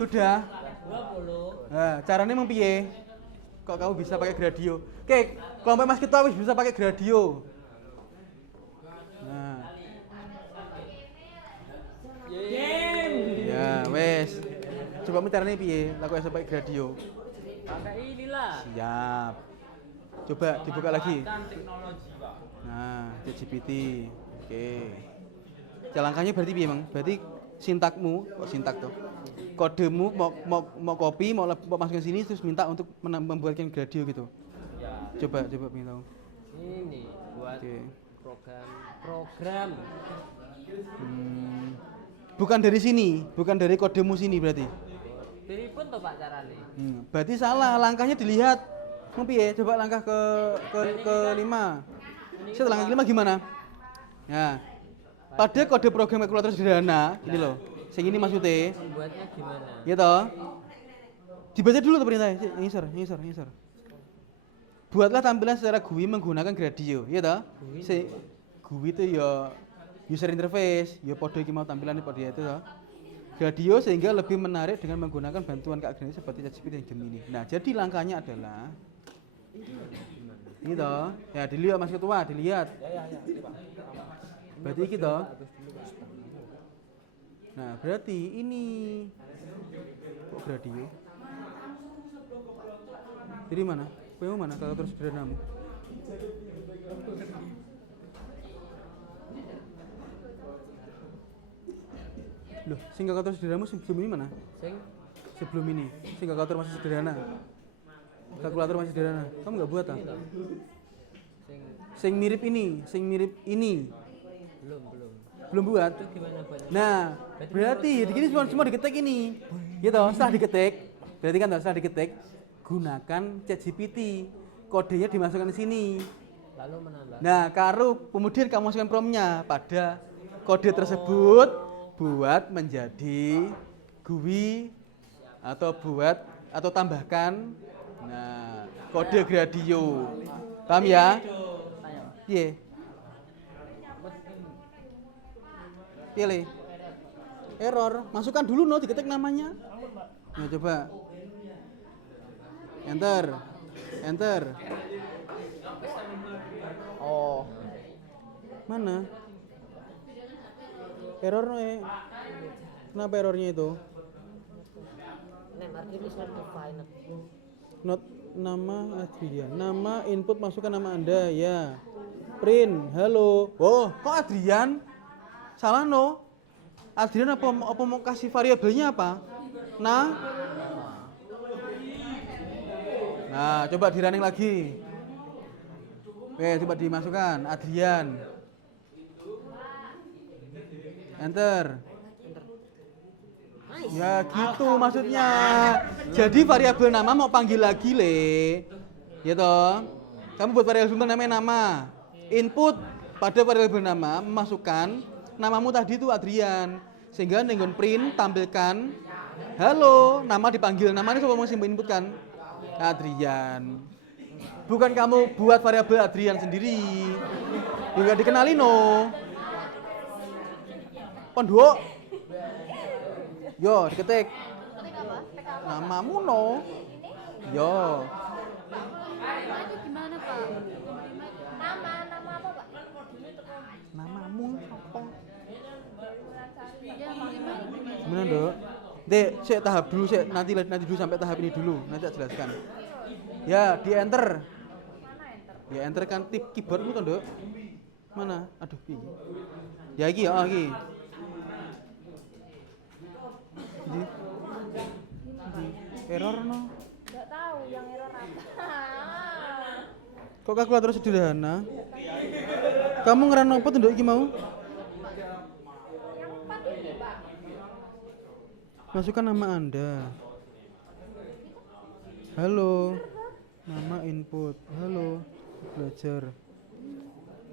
Sudah. 20. Nah, caranya emang piye? Kok kamu bisa pakai gradio? Oke, kelompok Mas Ketua wis bisa pakai gradio. Nah. Ya, wes. Coba caranya piye? Lakukan sampai gradio. Pakai inilah. Siap. Coba dibuka lagi. Teknologi, Pak. Nah, ChatGPT. Oke. Langkahnya berarti piye, Mang? Berarti sintakmu, kok sintak tuh? Kodemu mau copy, mau masukin sini terus minta untuk membuatkan gradio gitu. Ya. Coba pengen tahu. Ini buat Oke. program. Bukan dari sini, bukan dari kodemu sini berarti. Telepon toh Pak carane. Berarti salah, langkahnya dilihat. Mau piye? Coba langkah ke 5. Saya langkah ke 5 gimana? Ya. Pada kode program kalkulator sederhana, ini loh. Sing ini maksudnya. Buatnya gimana? Iya toh? Dibaca dulu tuh perintahnya. Ngisor. Buatlah tampilan secara GUI menggunakan gradio, iya toh? GUI itu ya user interface, ya podo iki mau tampilan pada itu toh. Gradio sehingga lebih menarik dengan menggunakan bantuan keagresi seperti ChatGPT dan Gemini. Nah, jadi langkahnya adalah ini toh. Ya, dilihat Mas Ketua, dilihat. Ya. Berarti iki toh. Nah, berarti ini kok gradio? Jadi mana? Kowe mau mana kalkulator sederhanamu? Loh, sing kalkulator sederhanamu sebelum ini mana? Sebelum ini, sing kalkulator masih sederhana. Kalkulator masih sederhana. Kamu nggak buat ah? Sing mirip ini. Belum buat. Itu gimana buatnya? Nah, berarti di sini semua diketik ini. Gitu, setelah diketik, berarti kan setelah diketik gunakan ChatGPT. Kodenya dimasukkan di sini. Lalu menambah. Nah, kemudian kamu masukkan prompt-nya pada kode tersebut buat menjadi GUI atau tambahkan kode gradio. Paham ya? Iya. Pilih. Error, masukkan dulu diketik namanya. Nah, coba. Enter. Oh. Mana? Error Kenapa errornya itu? Not nama Adrian. Nama input masukkan nama Anda ya. Print. Halo. Oh, kok Adrian? Salah no. Adrian apa mau kasih variabelnya apa? Nah, coba di running lagi. Coba dimasukkan Adrian. Enter. Ya gitu maksudnya. Jadi variabel nama mau panggil lagi ya toh. Kamu buat variabel namanya nama. Input pada variabel nama memasukkan namamu tadi itu Adrian. Sehingga dengan print tampilkan halo, nama dipanggil. Namanya coba mau input kan? Adrian. Bukan kamu buat variabel Adrian sendiri. Juga dikenali Pondok. Yo, diketik. Namamu Yo. Itu gimana, Pak? Nama apa, Pak? Namamu apa? Ya, gimana? Gimana, Dok? Dek, saya tahap dulu, nanti dulu sampai tahap ini dulu, nanti saya jelaskan. Ya, di enter. Ya enter kan tip keyboardmu kan, Dok? Mana? Aduh, piye. Ya iki. Di error Enggak tahu yang error apa. Kok kalkulator sederhana? Kamu ngeran apa tuh, Dok, iki mau? Yang 4 ini, Pak. Masukkan nama Anda. Halo. Nama input. Halo. Belajar.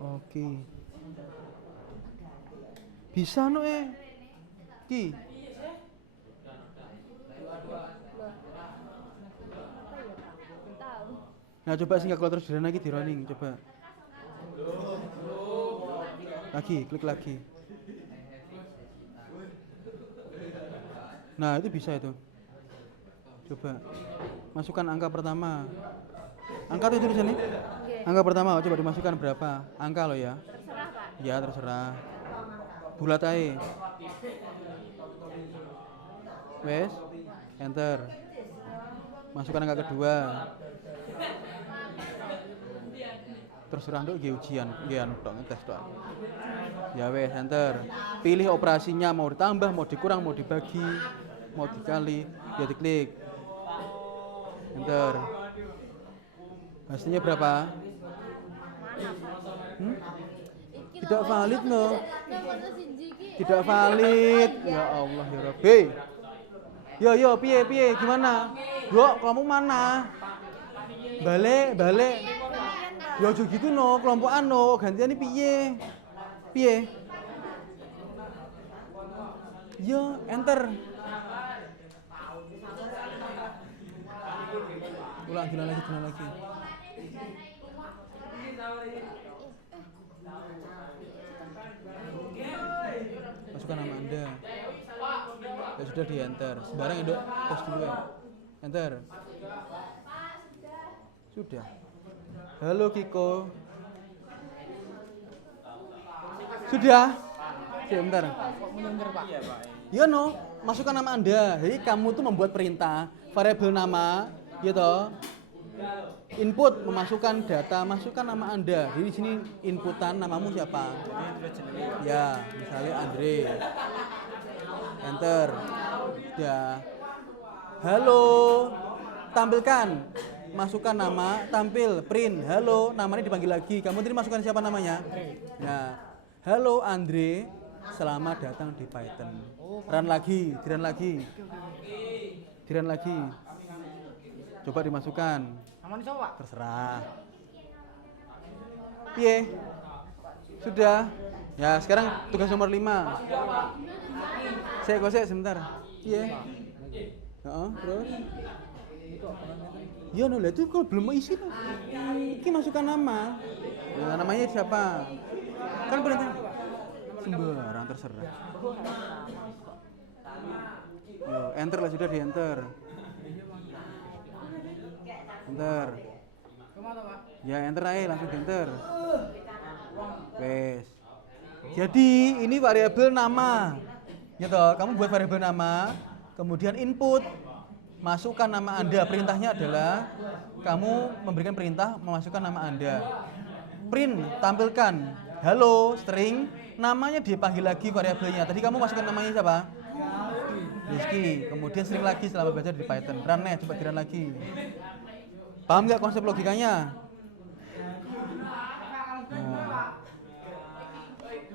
Oke. Bisa no Ki. Tahu. Nah coba sing kalkulator sederhana iki di running coba. Lagi, klik lagi. Nah, itu bisa itu. Coba. Masukkan angka pertama. Angka itu tulisannya? Oke. Angka pertama coba dimasukkan berapa? Angka lo ya. Terserah, Pak. Ya, terserah. Bulat aja. Wes, enter. Masukkan angka kedua. Terserah nduk nggih ujian, nggih anu tok ngetes tok. Ya wes, enter. Pilih operasinya mau ditambah, mau dikurang, mau dibagi, mau dikali, ya diklik. Enter. Hasilnya berapa? Tidak valid no. Tidak valid. Ya Allah ya Rabbi. Yo piye gimana? Yo kamu mana? Balik. Yo aja gitu no, kelompokan no, gantian piye? Piye? Yo enter. Ulang lagi. Masukkan nama Anda. Ya sudah di enter. Sembarang ya, Dok. Tes dulu ya. Enter. Sudah. Halo Kiko. Sudah. Sebentar. Iya no, masukkan nama Anda. Jadi kamu tuh membuat perintah variabel nama, gitu. Input memasukkan data, masukkan nama Anda. Jadi di sini inputan namamu siapa? Ya, misalnya Andre. Enter. Sudah. Halo. Tampilkan. Masukkan nama, tampil, print. Halo, namanya dipanggil lagi. Kamu tadi masukkan siapa namanya? Ya. Halo Andre. Selamat datang di Python. Run lagi. Coba dimasukkan. Namanya siapa? Terserah. Piye? Sudah. Ya, sekarang tugas nomor 5. Saya gosek sebentar. Piye? Heeh, terus? Ya, no, itu kalau belum mau isi, ini masukkan nama. Nah, namanya siapa? Kan perintah sembarang terserah. Yo, enter lah sudah di enter. Enter. Ya enter aja langsung di enter. Wes. Jadi ini variabel nama. Ya toh, kamu buat variabel nama, kemudian input. Masukkan nama Anda. Perintahnya adalah kamu memberikan perintah memasukkan nama Anda. Print, tampilkan. Halo, string. Namanya dipanggil lagi variabelnya. Tadi kamu masukkan namanya siapa? Rizky. Kemudian string lagi selama belajar di Python. Run coba di-run lagi. Paham nggak konsep logikanya?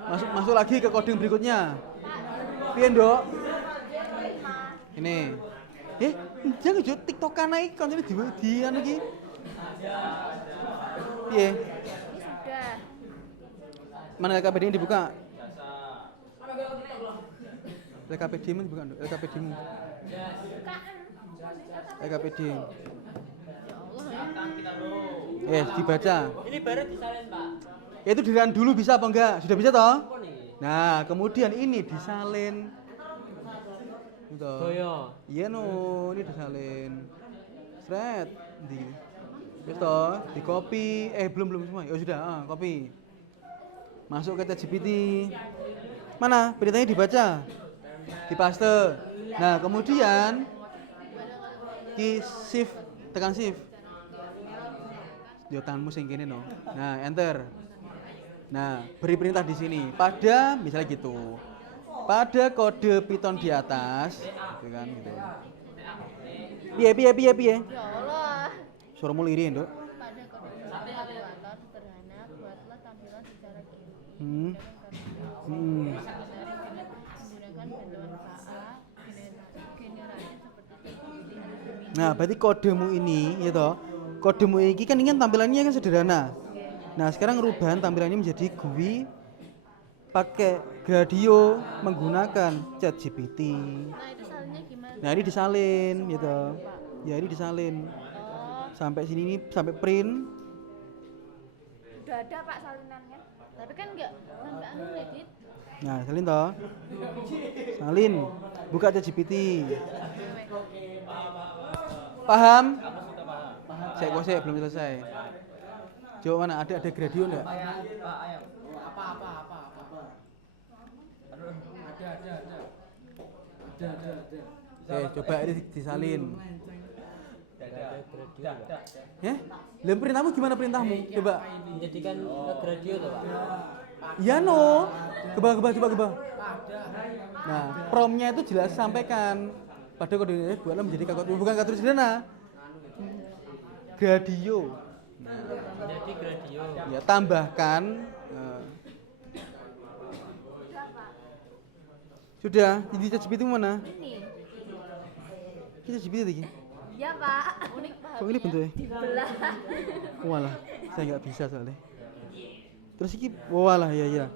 Masuk lagi ke coding berikutnya. Piye, Ndok? Ini. Jangan jo TikTokan ae koncone di anu iki. Piye? Ini sudah. Mana LKPD dibuka? LKPD-mu dibuka, Ndok. LKPD-mu. LKPD. Dibaca. Ini baru disalin, Pak. Itu di-run dulu bisa apa enggak? Sudah bisa toh? Nah, kemudian ini disalin. Gitu. Oh iya. Iya no, ini disalin. Sret. Di. Wis toh, di copy. Belum semua. Ya sudah, copy. Masuk ke ChatGPT. Mana? Perintahnya dibaca. Dipaste. Nah, kemudian shift, tekan shift. Yo tanganmu sing kene no. Nah, enter. Nah, beri perintah di sini. Pada misalnya gitu. Pada kode Python di atas, gitu kan gitu. Piye? Ya Allah. Suaramu lirih, Nduk. Pada kode kalkulator sederhana buatlah tampilan secara kiri. Menggunakan bantuan KA generasi seperti ini. Nah, berarti kodemu ini, ya toh. Kodemu ini kan ingin tampilannya kan sederhana. Nah, sekarang rubahan tampilannya menjadi GUI pakai Gradio menggunakan ChatGPT. Nah, itu salinnya gimana? Nah, ini disalin gitu. Ya, ini disalin. Oh, Sampai sini nih, sampai print. udah ada Pak salinannya. Tapi kan enggak sampai anu edit. Nah, salin toh. Salin. Buka ChatGPT. Paham? Saya kok belum selesai. Coba mana ada Gradio enggak? Coba ini disalin. Ya? Lem perintahmu gimana perintahmu? Coba. Menjadikan radio tuh Pak. Ya no. Coba. Nah, promnya itu jelas sampaikan pada kode ini buatlah menjadi bukan kartu sederhana. Gradio. Menjadi radio. Ya, tambahkan sudah, ini ChatGPT mana? Ini. Kita ChatGPT lagi. Ya Pak, unik Pak. Kok ini bentuknya? Dibelah. Walah, saya nggak bisa soalnya. Terus ini, walah ya.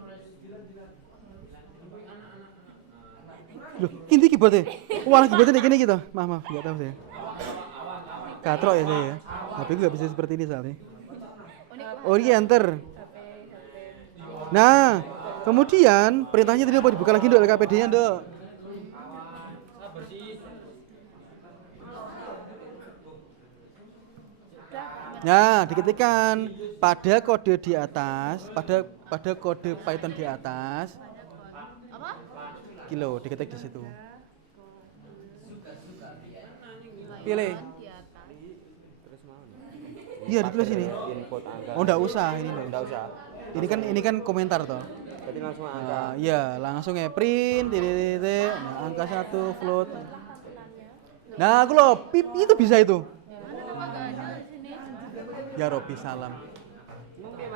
Loh, ini keyboardnya. Walah keyboardnya kayak gini gitu. Maaf, nggak tahu saya. Katrok ya saya ya. HP gue nggak bisa seperti ini soalnya. Unik Pak. Oh, ini enter. Nah, kemudian perintahnya tadi apa? Dibuka lagi dok LKPD-nya dok. Nah, diketikkan pada kode di atas, pada kode Python di atas. Apa? Kilo diketik di situ. Pilih. Di atas. Iya, ditulis ini. Input angka. Oh, enggak usah ini. Enggak usah. Ini kan komentar toh. Berarti langsung angka. Nah, iya, langsung ya print titik. Nah, angka 1 float. Nah, aku loh, pip itu bisa itu. Mana nama enggak ada di sini? Ya Robi salam.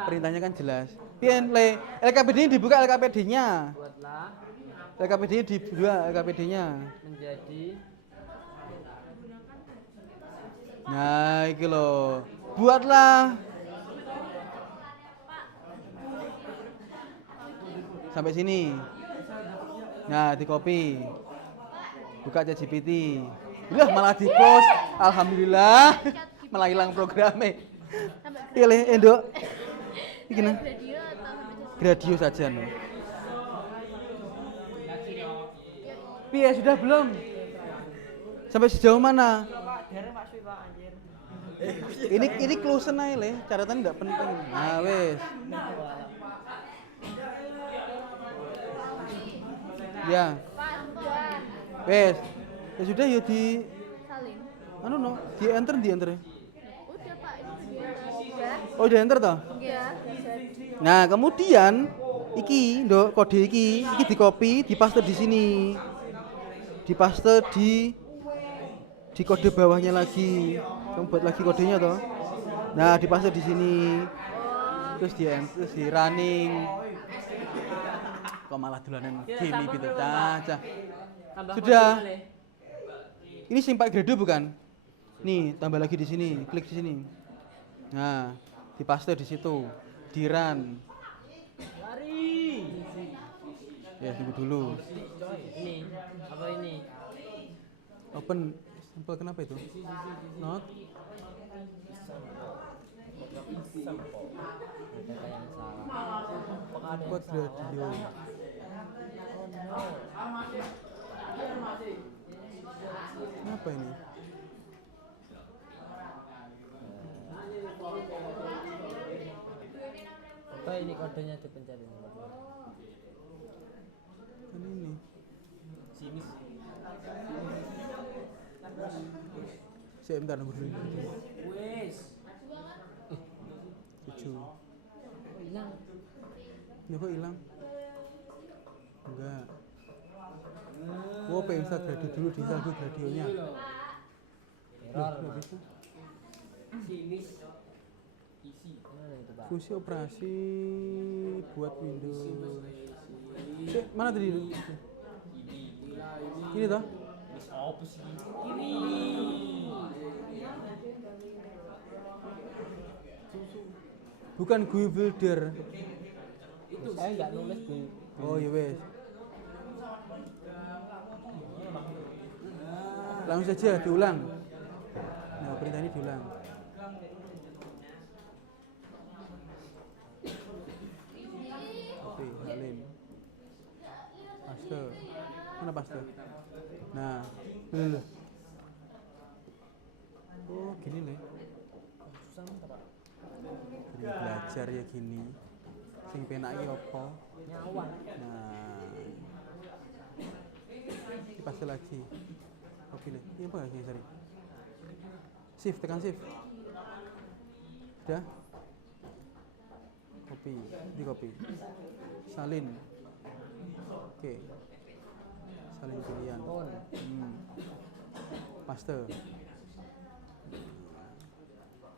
Perintahnya kan jelas. Pian le LKPD ini dibuka LKPD-nya. Buatlah LKPD-nya dibuka LKPD-nya. menjadi Nah, iki loh. Buatlah. Sampai sini. Nah, di copy. Buka ChatGPT. Lah malah di close. Alhamdulillah. Malah hilang programnya. Sampai Pilih Endok. Iki nah. radio atau sampai Gradio saja no. Piye sudah belum? Sampai sejauh mana? Ini closen aja le, catatan enggak penting. Nah, wes. Ya. Pak, sudah. Wes. Ya sudah ya di Salin. anu no, di enter ya. Udah Pak, itu udah. Oh, udah enter toh? Iya. Nah, kemudian iki, Nduk, kode iki di copy, dipaste di sini. Dipaste di kode bawahnya lagi. Kamu buat lagi kodenya toh. Nah, dipaste di sini. Terus di running. Kok malah dolanan game gitu cah. Sudah. Ini simpak Gradio bukan? Nih, tambah lagi di sini, klik di sini. Nah, dipaste di situ. Di run. lari. Ya, tunggu dulu. Ini apa ini? Open sampel kenapa itu? Not Data yang salah. Apakah ada yang Code Radio. Kenapa ini? apa ini kodenya dipencet ini? Kan ini. Simis. Saya bentar nunggu dulu. Wes. 7. Hilang. Ini kok hilang? Enggak. Oh, pengen install Radio dulu, diinstal dulu Radionya. Loh, nggak bisa. Simis. Isi. Mana itu, Pak? Fungsi operasi buat Windows. Mana tadi? Ini toh? Apa sih? Ini. Bukan GUI builder. Itu saya nggak nulis di Oh ya wes. Langsung saja diulang. Nah, perintah ini diulang. Oke, Halim. Paste. Mana paste? Nah, dulu. Oh, gini nih. susah minta Pak. Gini belajar ya gini. Sing penak iki apa? Nyawan. Nah. Ini paste lagi. Oke nih. Ini apa lagi, sorry? Shift, tekan shift. Sudah? Copy, di copy. Salin. Oke. Salin pilihan. On. Paste.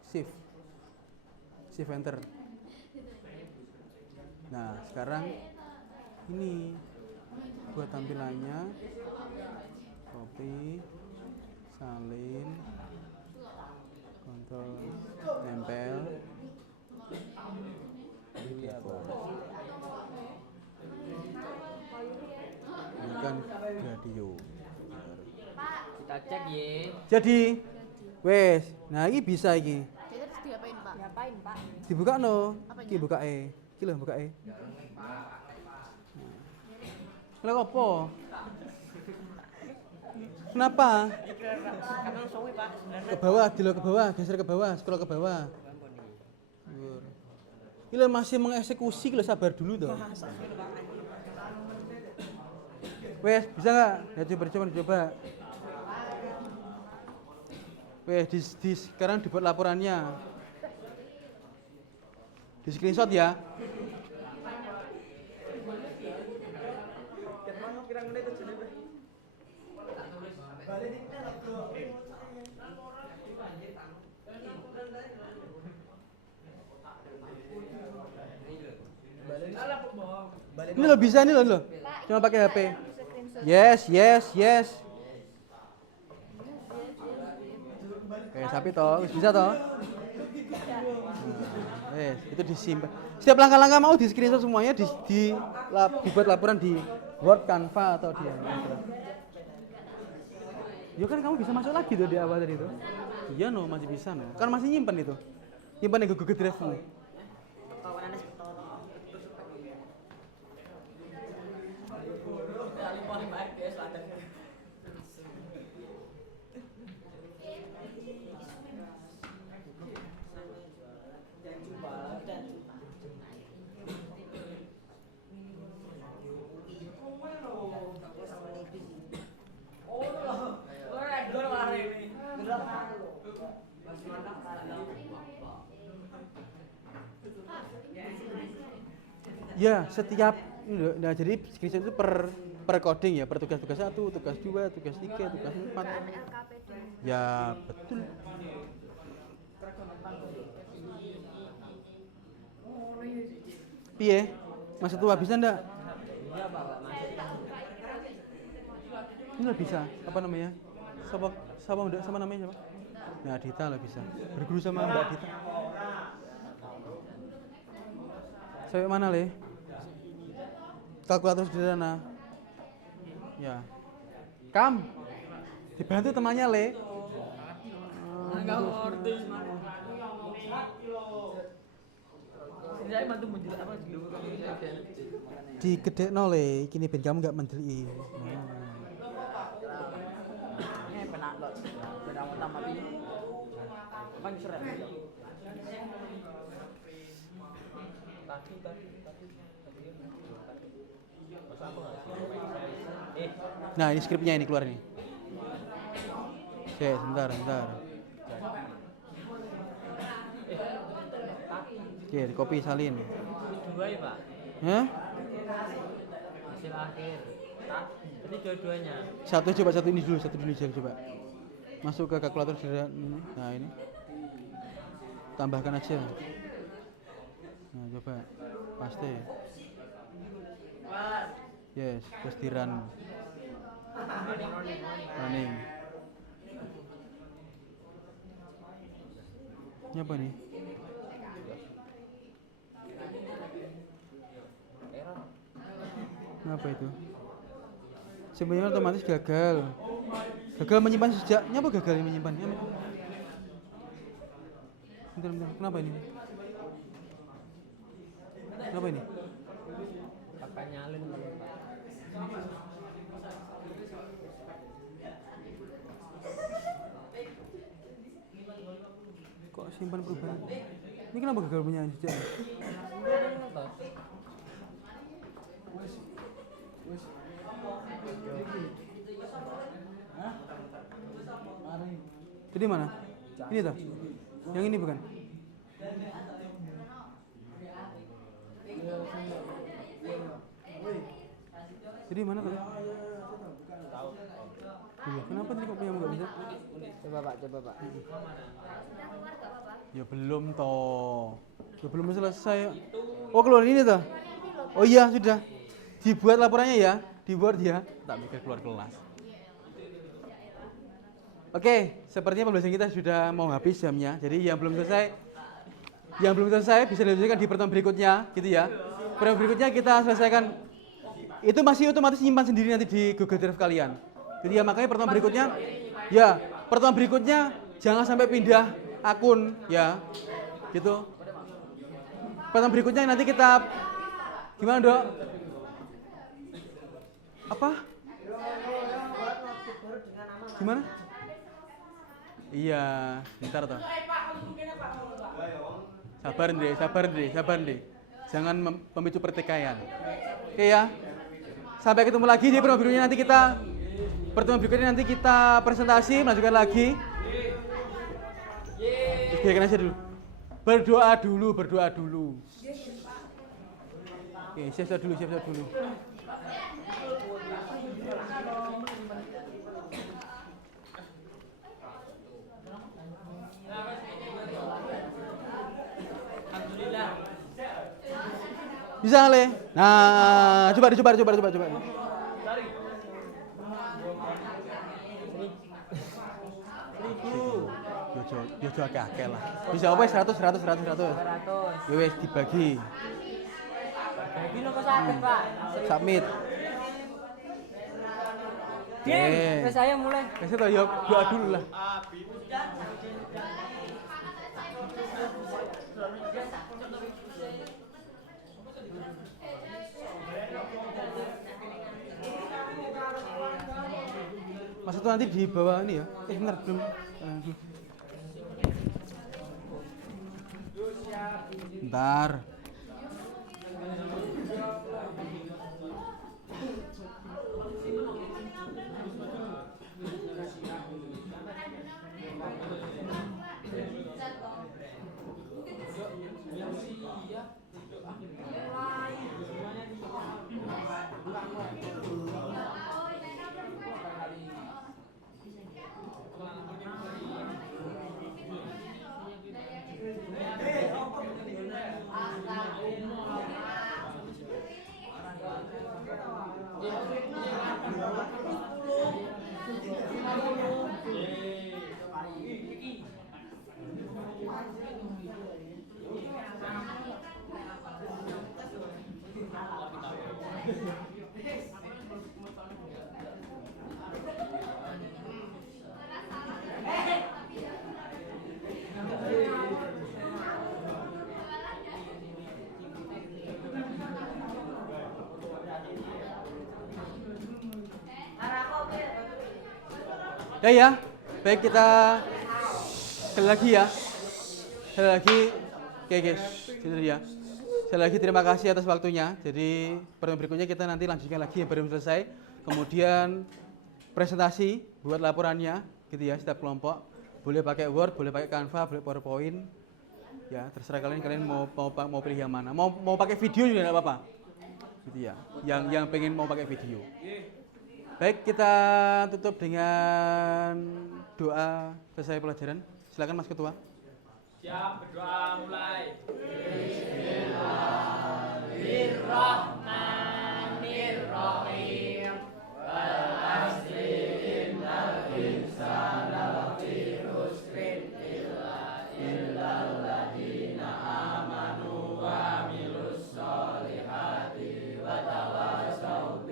Shift. Shift enter. Nah, sekarang ini buat tampilannya. Copy. Salin. Kontrol tempel. Ini kan radio. Kita cek ye. Jadi, wes, nah ini bisa iki. Jadi harus diapain Pak? Diapain Pak? Dibuka no, Apanya? iki buka iki lho buka Kenapa apa? Kenapa? Karena suwi Pak. Ke bawah, dilo ke bawah, geser ke bawah, scroll ke bawah. Dhuwur. Iki lho masih mengeksekusi, lho sabar dulu dong. Wes, bisa nggak? Ya coba. Wes, sekarang dibuat laporannya. Di screenshot ya. Ini lo bisa nih lo. Cuma pakai HP. Yes. Kayak sapi toh, bisa toh? Nah, itu disimpan. Setiap langkah-langkah mau di screenshot semuanya dibuat laporan di Word, Canva atau di Ya kan kamu bisa masuk lagi tuh di awal tadi itu. Iya no, masih bisa no. Kan masih nyimpan itu. Nyimpan di Google Drive-mu. Ya, setiap nah jadi screenshot itu per coding ya, per tugas 1, tugas 2, tugas 3, tugas 4. LKP dulu. Ya, betul. Piye? Masa tua bisa ndak? Iya Pak, Pak. Ini lah bisa. Apa namanya? Sama namanya siapa? Nah, Dita lah bisa. Berguru sama Mbak Dita. Sampai mana, Le? Kalkulator sederhana. Ya. Dibantu temannya, Le. Enggak ngerti. Ini saya bantu menjelaskan apa dulu kamu Di gede no, Le. Kini ben kamu enggak mendeli. Ini penak loh. Penak utama tapi kan seret. Nah, ini skripnya ini keluar nih. Oke, sebentar. Oke, di copy salin. Dua ya Pak. Hah? Hasil akhir. Ini dua-duanya. Satu ini dulu coba. Masuk ke kalkulator sederhana ini. Nah, ini. Tambahkan aja. Nah, coba. Paste. Yes, terus di run. Running. Ini apa nih? Apa itu? Simpannya otomatis gagal. Gagal menyimpan sejaknya apa gagal menyimpannya? Bentar. Kenapa ini? Kenapa ini? Pakai nyalin kalau Pak. Kok simpan perubahan? Ini kenapa gagal punya jejak? Jadi mana? Ini toh? Yang ini bukan? Jadi mana tadi? Iya, kenapa tadi kok punya nggak bisa? Coba Pak. Sudah keluar nggak apa-apa? Ya belum toh. Ya belum selesai. Oh keluar ini toh? Oh iya sudah. Dibuat laporannya ya, dibuat ya. Tak mikir keluar kelas. Oke, sepertinya pembelajaran kita sudah mau habis jamnya. Jadi yang belum selesai bisa dilanjutkan di pertemuan berikutnya, gitu ya. Pertemuan berikutnya kita selesaikan. Itu masih otomatis nyimpan sendiri nanti di Google Drive kalian. Jadi ya makanya pertemuan berikutnya jangan sampai pindah akun ya. Gitu. Pertemuan berikutnya nanti kita gimana, Dok? Apa? Gimana? Iya, bentar toh. Sabar deh. Jangan memicu pertikaian. Oke ya. Sampai ketemu lagi di pertemuan berikutnya nanti kita presentasi, melanjutkan lagi. Biarkan aja dulu. Berdoa dulu. Oke, siap-siap dulu. Bisa Le. Nah, coba. Yo akeh lah. Bisa apa 100. 100. Wes dibagi. Bagi lo kok sakit Pak. Submit. Oke, saya mulai. Kasih tau yo doa dulu lah. Masa tuh nanti di bawah ini ya? Bener belum. Bentar. Ya. Baik, kita sekali lagi ya. Oke guys, itu dia. Sekali lagi terima kasih atas waktunya. Jadi pertemuan berikutnya kita nanti lanjutkan lagi yang belum selesai. Kemudian presentasi buat laporannya, gitu ya, setiap kelompok. Boleh pakai Word, boleh pakai Canva, boleh PowerPoint. Ya, terserah kalian mau pilih yang mana. Mau pakai video juga enggak apa-apa. Gitu ya. Yang pengen mau pakai video. Baik, kita tutup dengan doa selesai pelajaran. Silakan Mas Ketua. Siap, berdoa mulai. Bismillahirrahmanirrahim. Wal asri innal insana lafi khusrin illal ladzina amanu wa amilus solihati wa tawassaw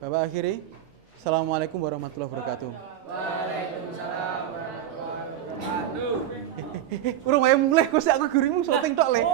Bapak akhiri. Assalamualaikum warahmatullahi wabarakatuh. Waalaikumsalam warahmatullahi wabarakatuh. Urung wae mulai kok aku gurumu syuting tok le.